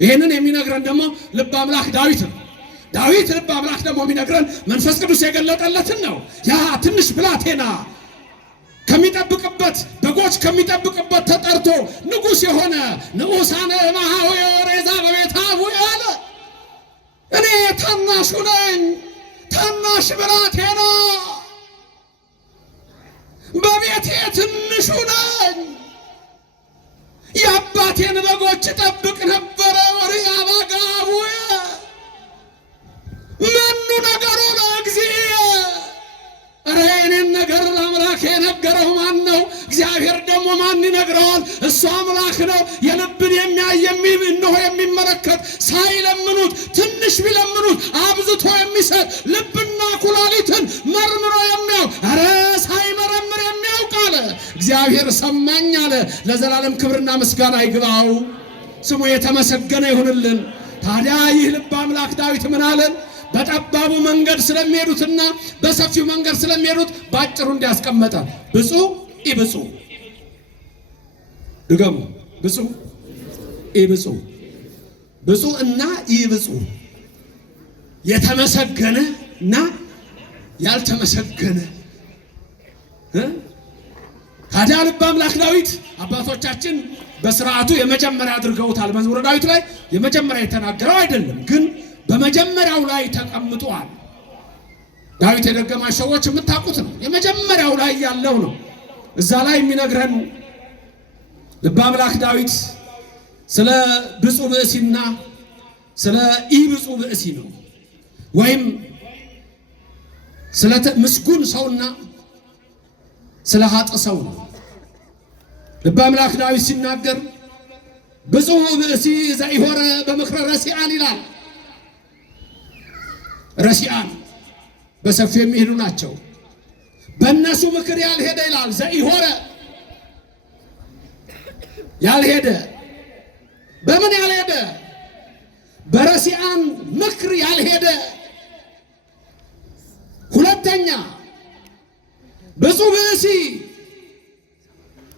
ይሄንን የሚነግረን ደግሞ ልበ አምላክ ዳዊት ነው። ዳዊት ልበ አምላክ ደግሞ የሚነግረን መንፈስ ቅዱስ የገለጠለትን ነው። ያ ትንሽ ብላቴና ከሚጠብቅበት በጎች ከሚጠብቅበት ተጠርቶ ንጉሥ የሆነ ንዑሳነ እምኀበየ ሬዛ በቤታሁ አለ። እኔ ታናሹ ነኝ፣ ታናሽ ብላቴና በቤቴ ትንሹ ነኝ። የአባቴን በጎች ጠብቅ ነበረ። ወሪያ ባጋቡ መኑ ነገሩ ለእግዚእ። ኧረ የእኔን ነገር ለአምላክ የነገረው ማን ነው? እግዚአብሔር ደግሞ ማን ይነግረዋል? እሱ አምላክ ነው። የልብን የሚያይ እነሆ የሚመለከት፣ ሳይለምኑት ትንሽ ቢለምኑት አብዝቶ የሚሰጥ፣ ልብና ኩላሊትን መርምሮ የሚያውቅ፣ ኧረ ሳይመረምር የሚያውቅ አለ። እግዚአብሔር ሰማኝ አለ። ለዘላለም ክብርና ምስጋና ይግባው፣ ስሙ የተመሰገነ ይሁንልን። ታዲያ ይህ ልበ አምላክ ዳዊት ምን አለን? በጠባቡ መንገድ ስለሚሄዱትና በሰፊው መንገድ ስለሚሄዱት ባጭሩ እንዲያስቀመጠ ብፁዕ ኢብፁዕ። ድገሙ። ብፁዕ ኢብፁዕ። ብፁዕ እና ኢብፁዕ፣ የተመሰገነ እና ያልተመሰገነ። ታዲያ ልበ አምላክ ዳዊት አባቶቻችን በስርዓቱ የመጀመሪያ አድርገውታል። መዝሙረ ዳዊት ላይ የመጀመሪያ የተናገረው አይደለም፣ ግን በመጀመሪያው ላይ ተቀምጧል። ዳዊት የደገማቸው ሰዎች የምታውቁት ነው። የመጀመሪያው ላይ ያለው ነው። እዛ ላይ የሚነግረን ልበ አምላክ ዳዊት ስለ ብፁዕ ብእሲና ስለ ኢብፁዕ ብእሲ ነው። ወይም ስለ ምስጉን ሰውና ስለ ኃጥእ ሰው ነው። ልበ አምላክ ዳዊት ሲናገር ብፁዕ ብእሲ ዘኢሖረ በምክረ ረሲዓን ይላል። ረሲዓን በሰፊው የሚሄዱ ናቸው። በእነሱ ምክር ያልሄደ ይላል። ዘኢሖረ ያልሄደ፣ በምን ያልሄደ? በረሲዓን ምክር ያልሄደ። ሁለተኛ ብፁዕ ብእሲ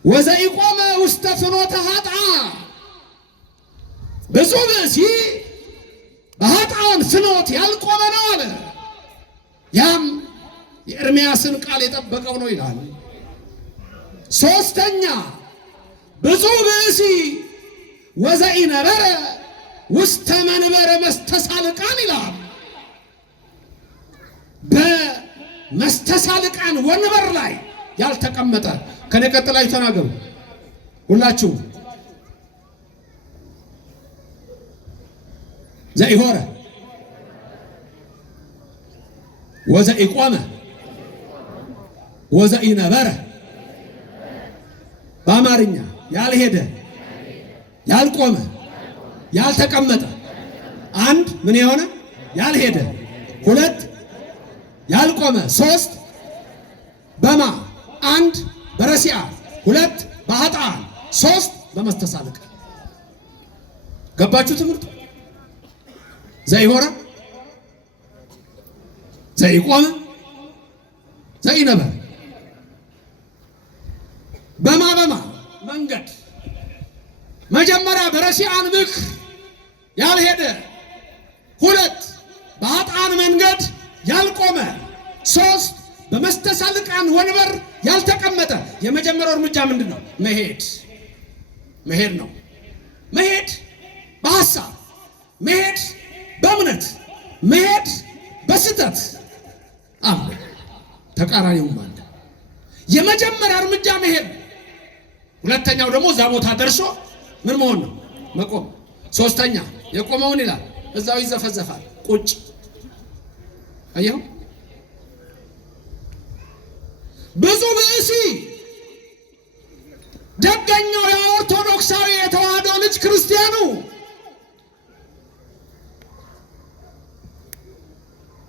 ወዘኢቆመ ውስተ ፍኖተ ኃጥአን ብዙ ብእሲ በኃጥአን ፍኖት ያልቆመ ነው አለ። ያም የኤርምያስን ቃል የጠበቀው ነው ይላል። ሶስተኛ ብዙ ብእሲ ወዘኢነበረ ውስተ መንበረ መስተሳልቃን ይላል። በመስተሳልቃን ወንበር ላይ ያልተቀመጠ ከኔ ቀጥላችሁ ተናገሩ ሁላችሁ። ዘኢሆረ ወዘኢቆመ ወዘኢነበረ በአማርኛ ያልሄደ ያልቆመ ያልተቀመጠ አንድ ምን የሆነ ያልሄደ ሁለት ያልቆመ ሶስት በማ አንድ በረሲዓን ሁለት በኃጥአን ሶስት በመስተሳልቅ። ገባችሁ ትምህርቱ? ዘኢሆረ ዘኢቆመ ዘኢነበረ በማ መንገድ መጀመሪያ በረሲዓን ምክር ያልሄደ ሁለት በኃጥአን መንገድ ያልቆመ ሶስት በመስተሳልቃን ወንበር ያልተቀመጠ። የመጀመሪያው እርምጃ ምንድነው? መሄድ ነው። መሄድ በሐሳብ መሄድ፣ በእምነት መሄድ፣ በስተት አለ፣ ተቃራኒውም አለ። የመጀመሪያ እርምጃ መሄድ። ሁለተኛው ደግሞ እዛ ቦታ ደርሶ ምን መሆን ነው? መቆም። ሶስተኛ የቆመውን ይላል እዛው ይዘፈዘፋል፣ ቁጭ። አየሁ ብዙ ብእሲ ደገኛው የኦርቶዶክሳዊ የተዋህዶ ልጅ ክርስቲያኑ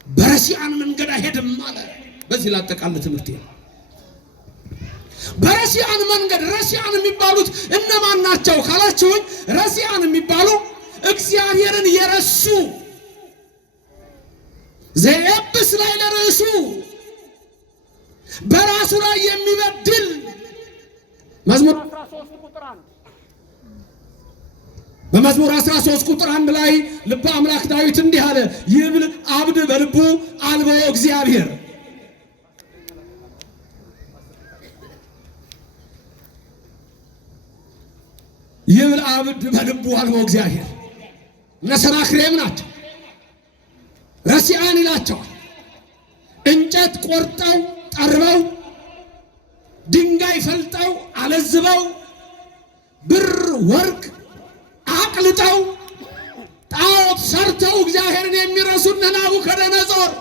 በረሲዓን መንገድ አይሄድም አለ። በዚህ ላጠቃል ትምህርት በረሲዓን መንገድ። ረሲዓን የሚባሉት እነማን ናቸው ካላችሁኝ፣ ረሲዓን የሚባሉ እግዚአብሔርን የረሱ ዘየብስ ላይ ለርዕሱ በራሱ ላይ የሚበድል መዝሙር 13 ቁጥር 1 በመዝሙር 13 ቁጥር 1 ላይ ልበ አምላክ ዳዊት እንዲህ አለ፣ ይብል አብድ በልቡ አልቦ እግዚአብሔር። ይብል አብድ በልቡ አልቦ እግዚአብሔር። እነ ሰናክሬም ናቸው ረሲዓን ይላቸዋል። እንጨት ቆርጠው ጠርበው ድንጋይ ፈልጠው አለዝበው ብር ወርቅ አቅልጠው ጣዖት ሰርተው እግዚአብሔርን የሚረሱ እነ ናቡከደነጾር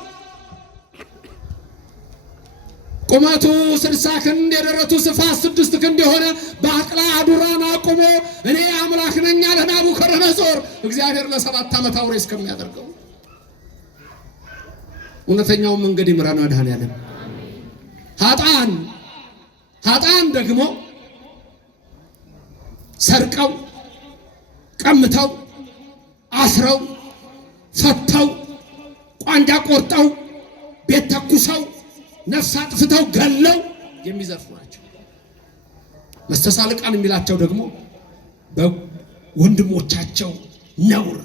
ቁመቱ 60 ክንድ የደረቱ ስፋት 6 ክንድ የሆነ በአቅላ አዱራን አቁሞ እኔ አምላክ ነኝ አለ ናቡከደነጾር። እግዚአብሔር ለ7 ዓመት አውሬ እስከሚያደርገው እውነተኛውን መንገድ ይምራን መድኃኔዓለም። ኃጥአን ደግሞ ሰርቀው ቀምተው አስረው ፈተው ቋንጃ ቆርጠው ቤት ተኩሰው ነፍስ አጥፍተው ገለው የሚዘርፉ ናቸው። መስተሳልቃን የሚላቸው ደግሞ በወንድሞቻቸው ነውር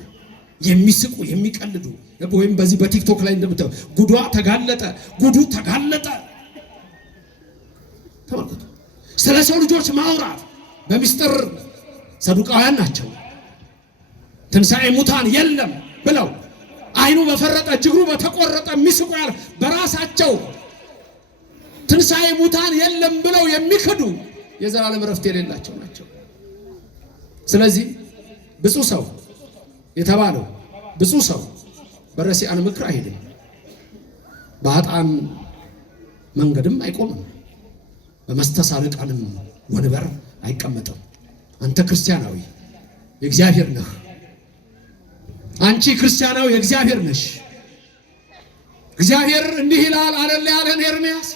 የሚስቁ የሚቀልዱ። ወይም በዚህ በቲክቶክ ላይ እንደምታዩ ጉዱ ተጋለጠ። ተመልከቱ። ስለ ሰው ልጆች ማውራት በሚስጥር ሰዱቃውያን ናቸው። ትንሣኤ ሙታን የለም ብለው አይኑ በፈረጠ እግሩ በተቆረጠ የሚስቁ ያለ በራሳቸው ትንሣኤ ሙታን የለም ብለው የሚክዱ የዘላለም ረፍት የሌላቸው ናቸው። ስለዚህ ብፁዕ ሰው የተባለው ብፁዕ ሰው በረሲዓን ምክር አይሄድም፣ በኃጥአን መንገድም አይቆምም፣ በመስተሳልቃንም ወንበር አይቀመጥም። አንተ ክርስቲያናዊ የእግዚአብሔር ነህ። አንቺ ክርስቲያናዊ የእግዚአብሔር ነሽ። እግዚአብሔር እንዲህ ይላል አይደል ያለን ኤርምያስ።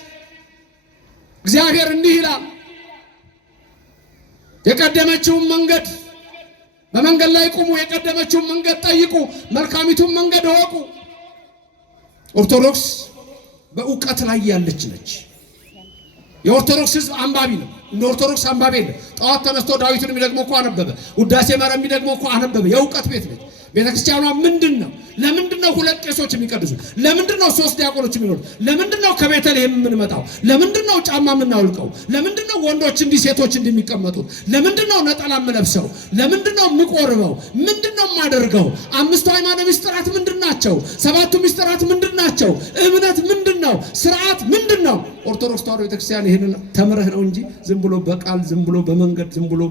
እግዚአብሔር እንዲህ ይላል፣ የቀደመችውን መንገድ በመንገድ ላይ ቁሙ፣ የቀደመችውን መንገድ ጠይቁ፣ መልካሚቱን መንገድ እወቁ። ኦርቶዶክስ በእውቀት ላይ ያለች ነች። የኦርቶዶክስ ሕዝብ አንባቢ ነው። እንደ ኦርቶዶክስ አንባቢ የለም። ጠዋት ተነስቶ ዳዊትን የሚደግመው እኮ አነበበ። ውዳሴ ማርያም የሚደግመው እኮ አነበበ። የእውቀት ቤት ነች ቤተክርስቲያኗ። ምንድነው? ለምንድነው ሁለት ቄሶች የሚቀድሱ? ለምንድነው ሶስት ዲያቆኖች የሚኖሩ? ለምንድነው ከቤተልሔም የምንመጣው? ለምንድነው ጫማ የምናውልቀው? ለምንድነው ወንዶች እንዲህ ሴቶች እንደሚቀመጡት? ለምንድነው ነጠላ የምለብሰው? ለምንድነው የምቆርበው? ምንድነው የማደርገው? አምስቱ ሃይማኖት ምስጢራት ምንድናቸው? ሰባቱ ምስጢራት ምንድናቸው? እምነት ምንድነው? ስርዓት ምንድነው? ኦርቶዶክስ ተዋሕዶ ቤተክርስቲያን ይሄንን ተምረህ ነው እንጂ ዝም ብሎ በቃል ዝም ብሎ በመንገድ ዝም ብሎ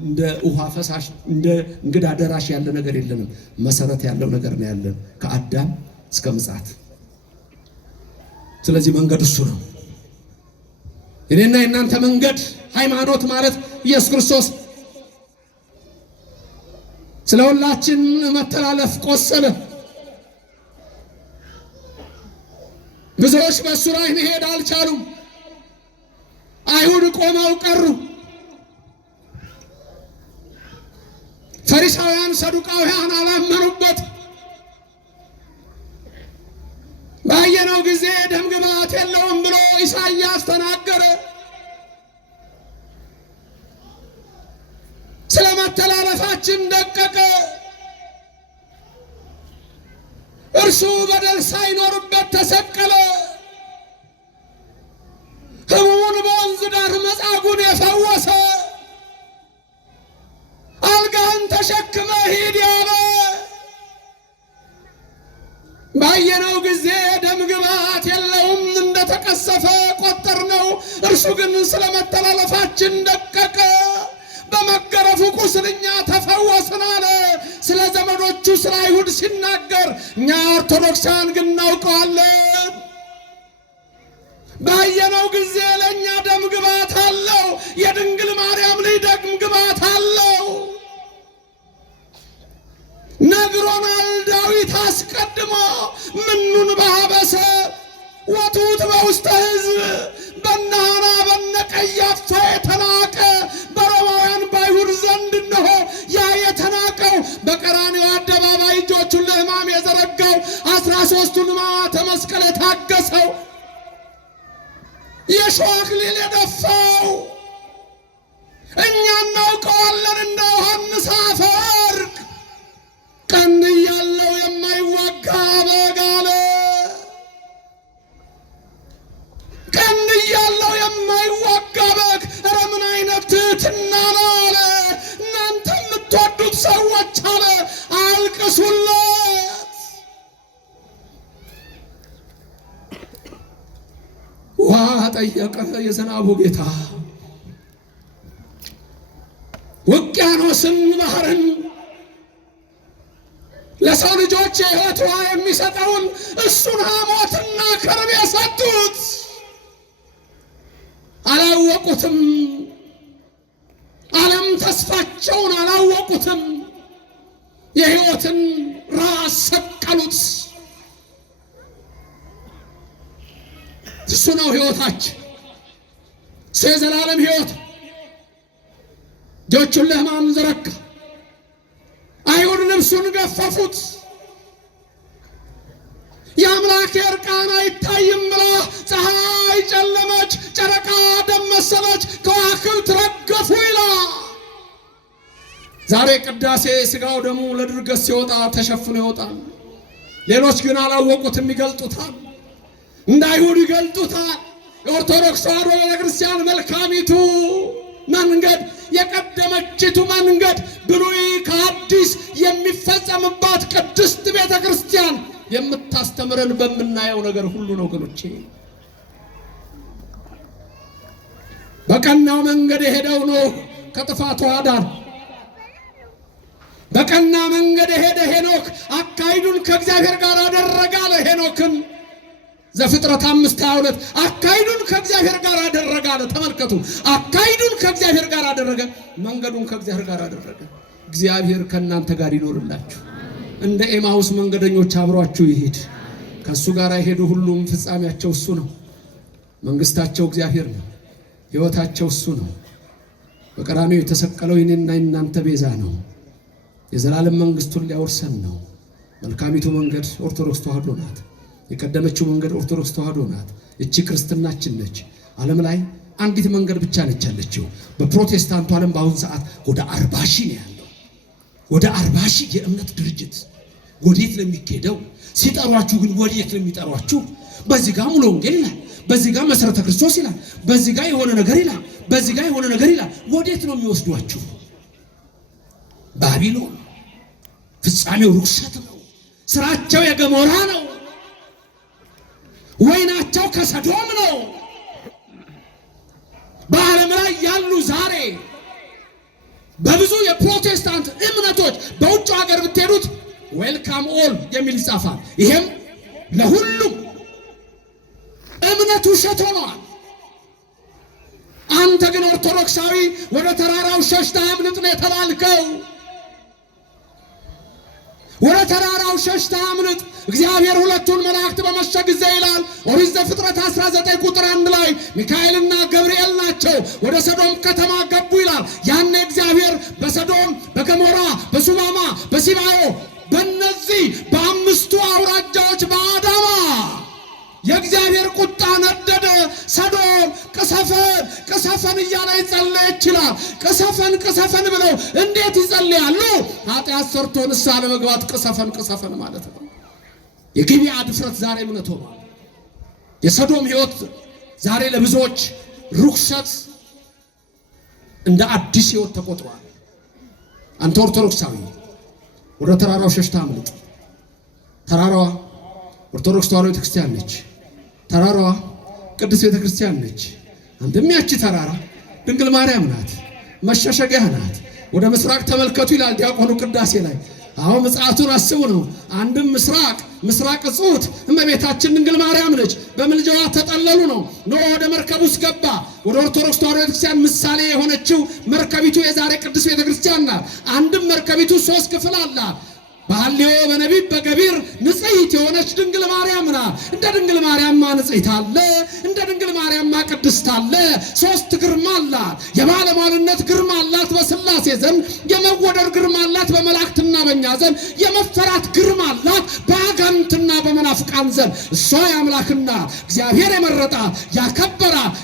እንደ ውሃ ፈሳሽ እንደ እንግዳ ደራሽ ያለ ነገር የለንም። መሰረት ያለው ነገር ነው ያለን ከአዳም እስከ ምጽአት። ስለዚህ መንገድ እሱ ነው። የኔና የናንተ መንገድ ሃይማኖት ማለት ኢየሱስ ክርስቶስ ስለ ሁላችን መተላለፍ ቆሰለ። ብዙዎች በእሱ ላይ መሄድ አልቻሉም። አይሁድ ቆመው ቀሩ። ፈሪሳውያን ሰዱቃውያን አላመኑበት። ባየነው ጊዜ ደም ግባት የለውም ብሎ ኢሳይያስ ተናገረ። ስለ መተላለፋችን ደቀቀ። እርሱ በደል ሳይኖርበት ተሰቀለ። ሕሙሙን በወንዝ ዳር መጻጉዕን የፈወሰ አልጋን ተሸክመ ሂድ ያለ ባየነው ጊዜ ደም ግባት የለውም እንደተቀሰፈ ቆጠርነው። እርሱ ግን ስለ መተላለፋችን ደቀቀ፣ በመገረፉ ቁስል እኛ ተፈወስን አለ። ስለ ዘመዶቹ ስለ አይሁድ ሲናገር እኛ ኦርቶዶክሳውያን ግን እናውቀዋለን። ባየነው ጊዜ ለእኛ ደም ግባት አለው። የድንግል ማርያም ልጅ ደም ግባት አለው። ነግሮናል ዳዊት አስቀድሞ ምኑን በሀበሰ ወቱት በውስተ ሕዝብ በነ ሐና በነ ቀያፋ የተናቀ በሮማውያን በአይሁድ ዘንድ እነሆ ያ የተናቀው በቀራንዮ አደባባይ እጆቹን ለሕማም የዘረጋው 13ቱን ሕማማተ መስቀል የታገሰው የሾህ አክሊል የደፋው እኛ እናውቀዋለን እንደ ዮሐንስ አፈወርቅ። ቀንድ እያለው የማይወጋ በግ አለ። ቀንድ እያለው የማይወጋ በግ። ኧረ ምን አይነት ትሕትና ነው አለ። እናንተ የምትወዱት ሰዎች አለ አልቅሱለት። ውሃ ጠየቀ የዝናቡ ጌታ። ውቅያኖስን ባህርን ለሰው ልጆች የሕይወት ውሃ የሚሰጠውን እሱን ሐሞትና ከርቤ የሰጡት አላወቁትም። ዓለም ተስፋቸውን አላወቁትም። የሕይወትን ራስ ሰቀሉት። እሱ ነው ሕይወታችን። እሱ የዘላለም ሕይወት። እጆቹን ለሕማም ዘረጋ። አይሁድ ልብሱን ገፈፉት። የአምላክ እርቃን አይታይም ብላ ፀሐይ ጨለመች፣ ጨረቃ ደም መሰለች፣ ከዋክብት ረገፉ ይላል። ዛሬ ቅዳሴ ሥጋው ደሙ ለድርገት ሲወጣ ተሸፍኖ ይወጣል። ሌሎች ግን አላወቁትም፣ ይገልጡታል። እንደ አይሁድ ይገልጡታል። የኦርቶዶክስ ተዋሕዶ ቤተክርስቲያን መልካሚቱ መንገድ የቀደመችቱ መንገድ ብሉይ ከአዲስ የሚፈጸምባት ቅድስት ቤተክርስቲያን የምታስተምረን በምናየው ነገር ሁሉ ነው። ወገኖቼ በቀናው መንገድ የሄደው ኖህ ከጥፋቱ አዳን። በቀና መንገድ የሄደ ሄኖክ አካሄዱን ከእግዚአብሔር ጋር አደረገ አለ። ሄኖክን ዘፍጥረት 5:22 አካሄዱን ከእግዚአብሔር ጋር አደረገ አለ። ተመልከቱ፣ አካሄዱን ከእግዚአብሔር ጋር አደረገ፣ መንገዱን ከእግዚአብሔር ጋር አደረገ። እግዚአብሔር ከእናንተ ጋር ይኖርላችሁ። እንደ ኤማውስ መንገደኞች አብሯችሁ ይሄድ። ከእሱ ጋር የሄዱ ሁሉም ፍጻሜያቸው እሱ ነው። መንግስታቸው እግዚአብሔር ነው። ሕይወታቸው እሱ ነው። በቀራንዮ የተሰቀለው የኔና የናንተ ቤዛ ነው። የዘላለም መንግስቱን ሊያወርሰን ነው። መልካሚቱ መንገድ ኦርቶዶክስ ተዋሕዶ ናት። የቀደመችው መንገድ ኦርቶዶክስ ተዋሕዶ ናት። እቺ ክርስትናችን ነች። ዓለም ላይ አንዲት መንገድ ብቻ ነች ያለችው። በፕሮቴስታንቱ ዓለም በአሁን ሰዓት ወደ 40 ሺህ ነው ያለው። ወደ 40 ሺህ የእምነት ድርጅት። ወዴት ነው የሚኬደው? ሲጠሯችሁ ግን ወዴት ነው የሚጠሯችሁ? በዚህ ጋር ሙሉ ወንጌል ይላል፣ በዚህ ጋር መሰረተ ክርስቶስ ይላል፣ በዚህ ጋር የሆነ ነገር ይላል፣ በዚህ ጋር የሆነ ነገር ይላል። ወዴት ነው የሚወስዷችሁ? ባቢሎን። ፍጻሜው ርኩሰት ነው። ስራቸው የገሞራ ነው። ወይናቸው ከሰዶም ነው። በዓለም ላይ ያሉ ዛሬ በብዙ የፕሮቴስታንት እምነቶች በውጭ ሀገር ብትሄዱት ዌልካም ኦል የሚል ይጻፋል። ይሄም ለሁሉም እምነት ውሸት ሆኗል። አንተ ግን ኦርቶዶክሳዊ ወደ ተራራው ሸሽተህ አምልጥ ነው የተባልከው። ወደ ተራራው ሸሽተህ አምልጥ። እግዚአብሔር ሁለቱን መላእክት በመሸ ጊዜ ይላል ኦሪት ዘፍጥረት 19 ቁጥር 1 ላይ ሚካኤልና ገብርኤል ናቸው ወደ ሰዶም ከተማ ገቡ ይላል። ያኔ እግዚአብሔር በሰዶም፣ በገሞራ፣ በሱማማ፣ በሲባዮ በእነዚህ በአምስቱ አውራጃዎች በአዳማ የእግዚአብሔር ቁጣ ነደደ። ሰዶም ቅሰፈን ቅሰፈን እያለ ይጸለይ ይችላል። ቅሰፈን ቅሰፈን ብለው እንዴት ይጸልያሉ? ኃጢአት ሰርቶ ንስሐ ለመግባት ቅሰፈን ቅሰፈን ማለት ነው። የጊብዓ ድፍረት ዛሬ እምነት ሆኗል። የሰዶም ሕይወት ዛሬ ለብዙዎች ርኩሰት እንደ አዲስ ሕይወት ተቆጥሯል። አንተ ኦርቶዶክሳዊ ወደ ተራራው ሸሽተህ አምልጥ። ተራራዋ ኦርቶዶክስ ተዋሕዶ ቤተክርስቲያን ነች። ተራራዋ ቅድስት ቤተክርስቲያን ነች። አንተም ያቺ ተራራ ድንግል ማርያም ናት፣ መሸሸጊያ ናት። ወደ ምስራቅ ተመልከቱ ይላል ዲያቆኑ ቅዳሴ ላይ። አሁን ምጽአቱን አስቡ ነው። አንድም ምስራቅ ጽሑት እመቤታችን ድንግል ማርያም ነች። በምልጃዋ ተጠለሉ ነው። ኖህ ወደ መርከብ ውስጥ ገባ። ወደ ኦርቶዶክስ ተዋሕዶ ቤተክርስቲያን ምሳሌ የሆነችው መርከቢቱ የዛሬ ቅድስት ቤተክርስቲያን ናት። አንድም መርከቢቱ 3 ክፍል አላት። በሐልዮ በነቢብ በገቢር ንጽሕት የሆነች ድንግል ማርያም ናት። እንደ ድንግል ማርያም ንጽሕት አለ፣ እንደ ድንግል ማርያም ቅድስት አለ። 3 ግርማ አላት። የባለሟልነት ግርማ አላት በሥላሴ ዘንድ፣ የመወደድ ግርማ አላት በመላእክትና በእኛ ዘንድ፣ የመፈራት ግርማ አላት በአጋንንትና በመናፍቃን ዘንድ። እሷ የአምላክና እግዚአብሔር የመረጣት ያከበራት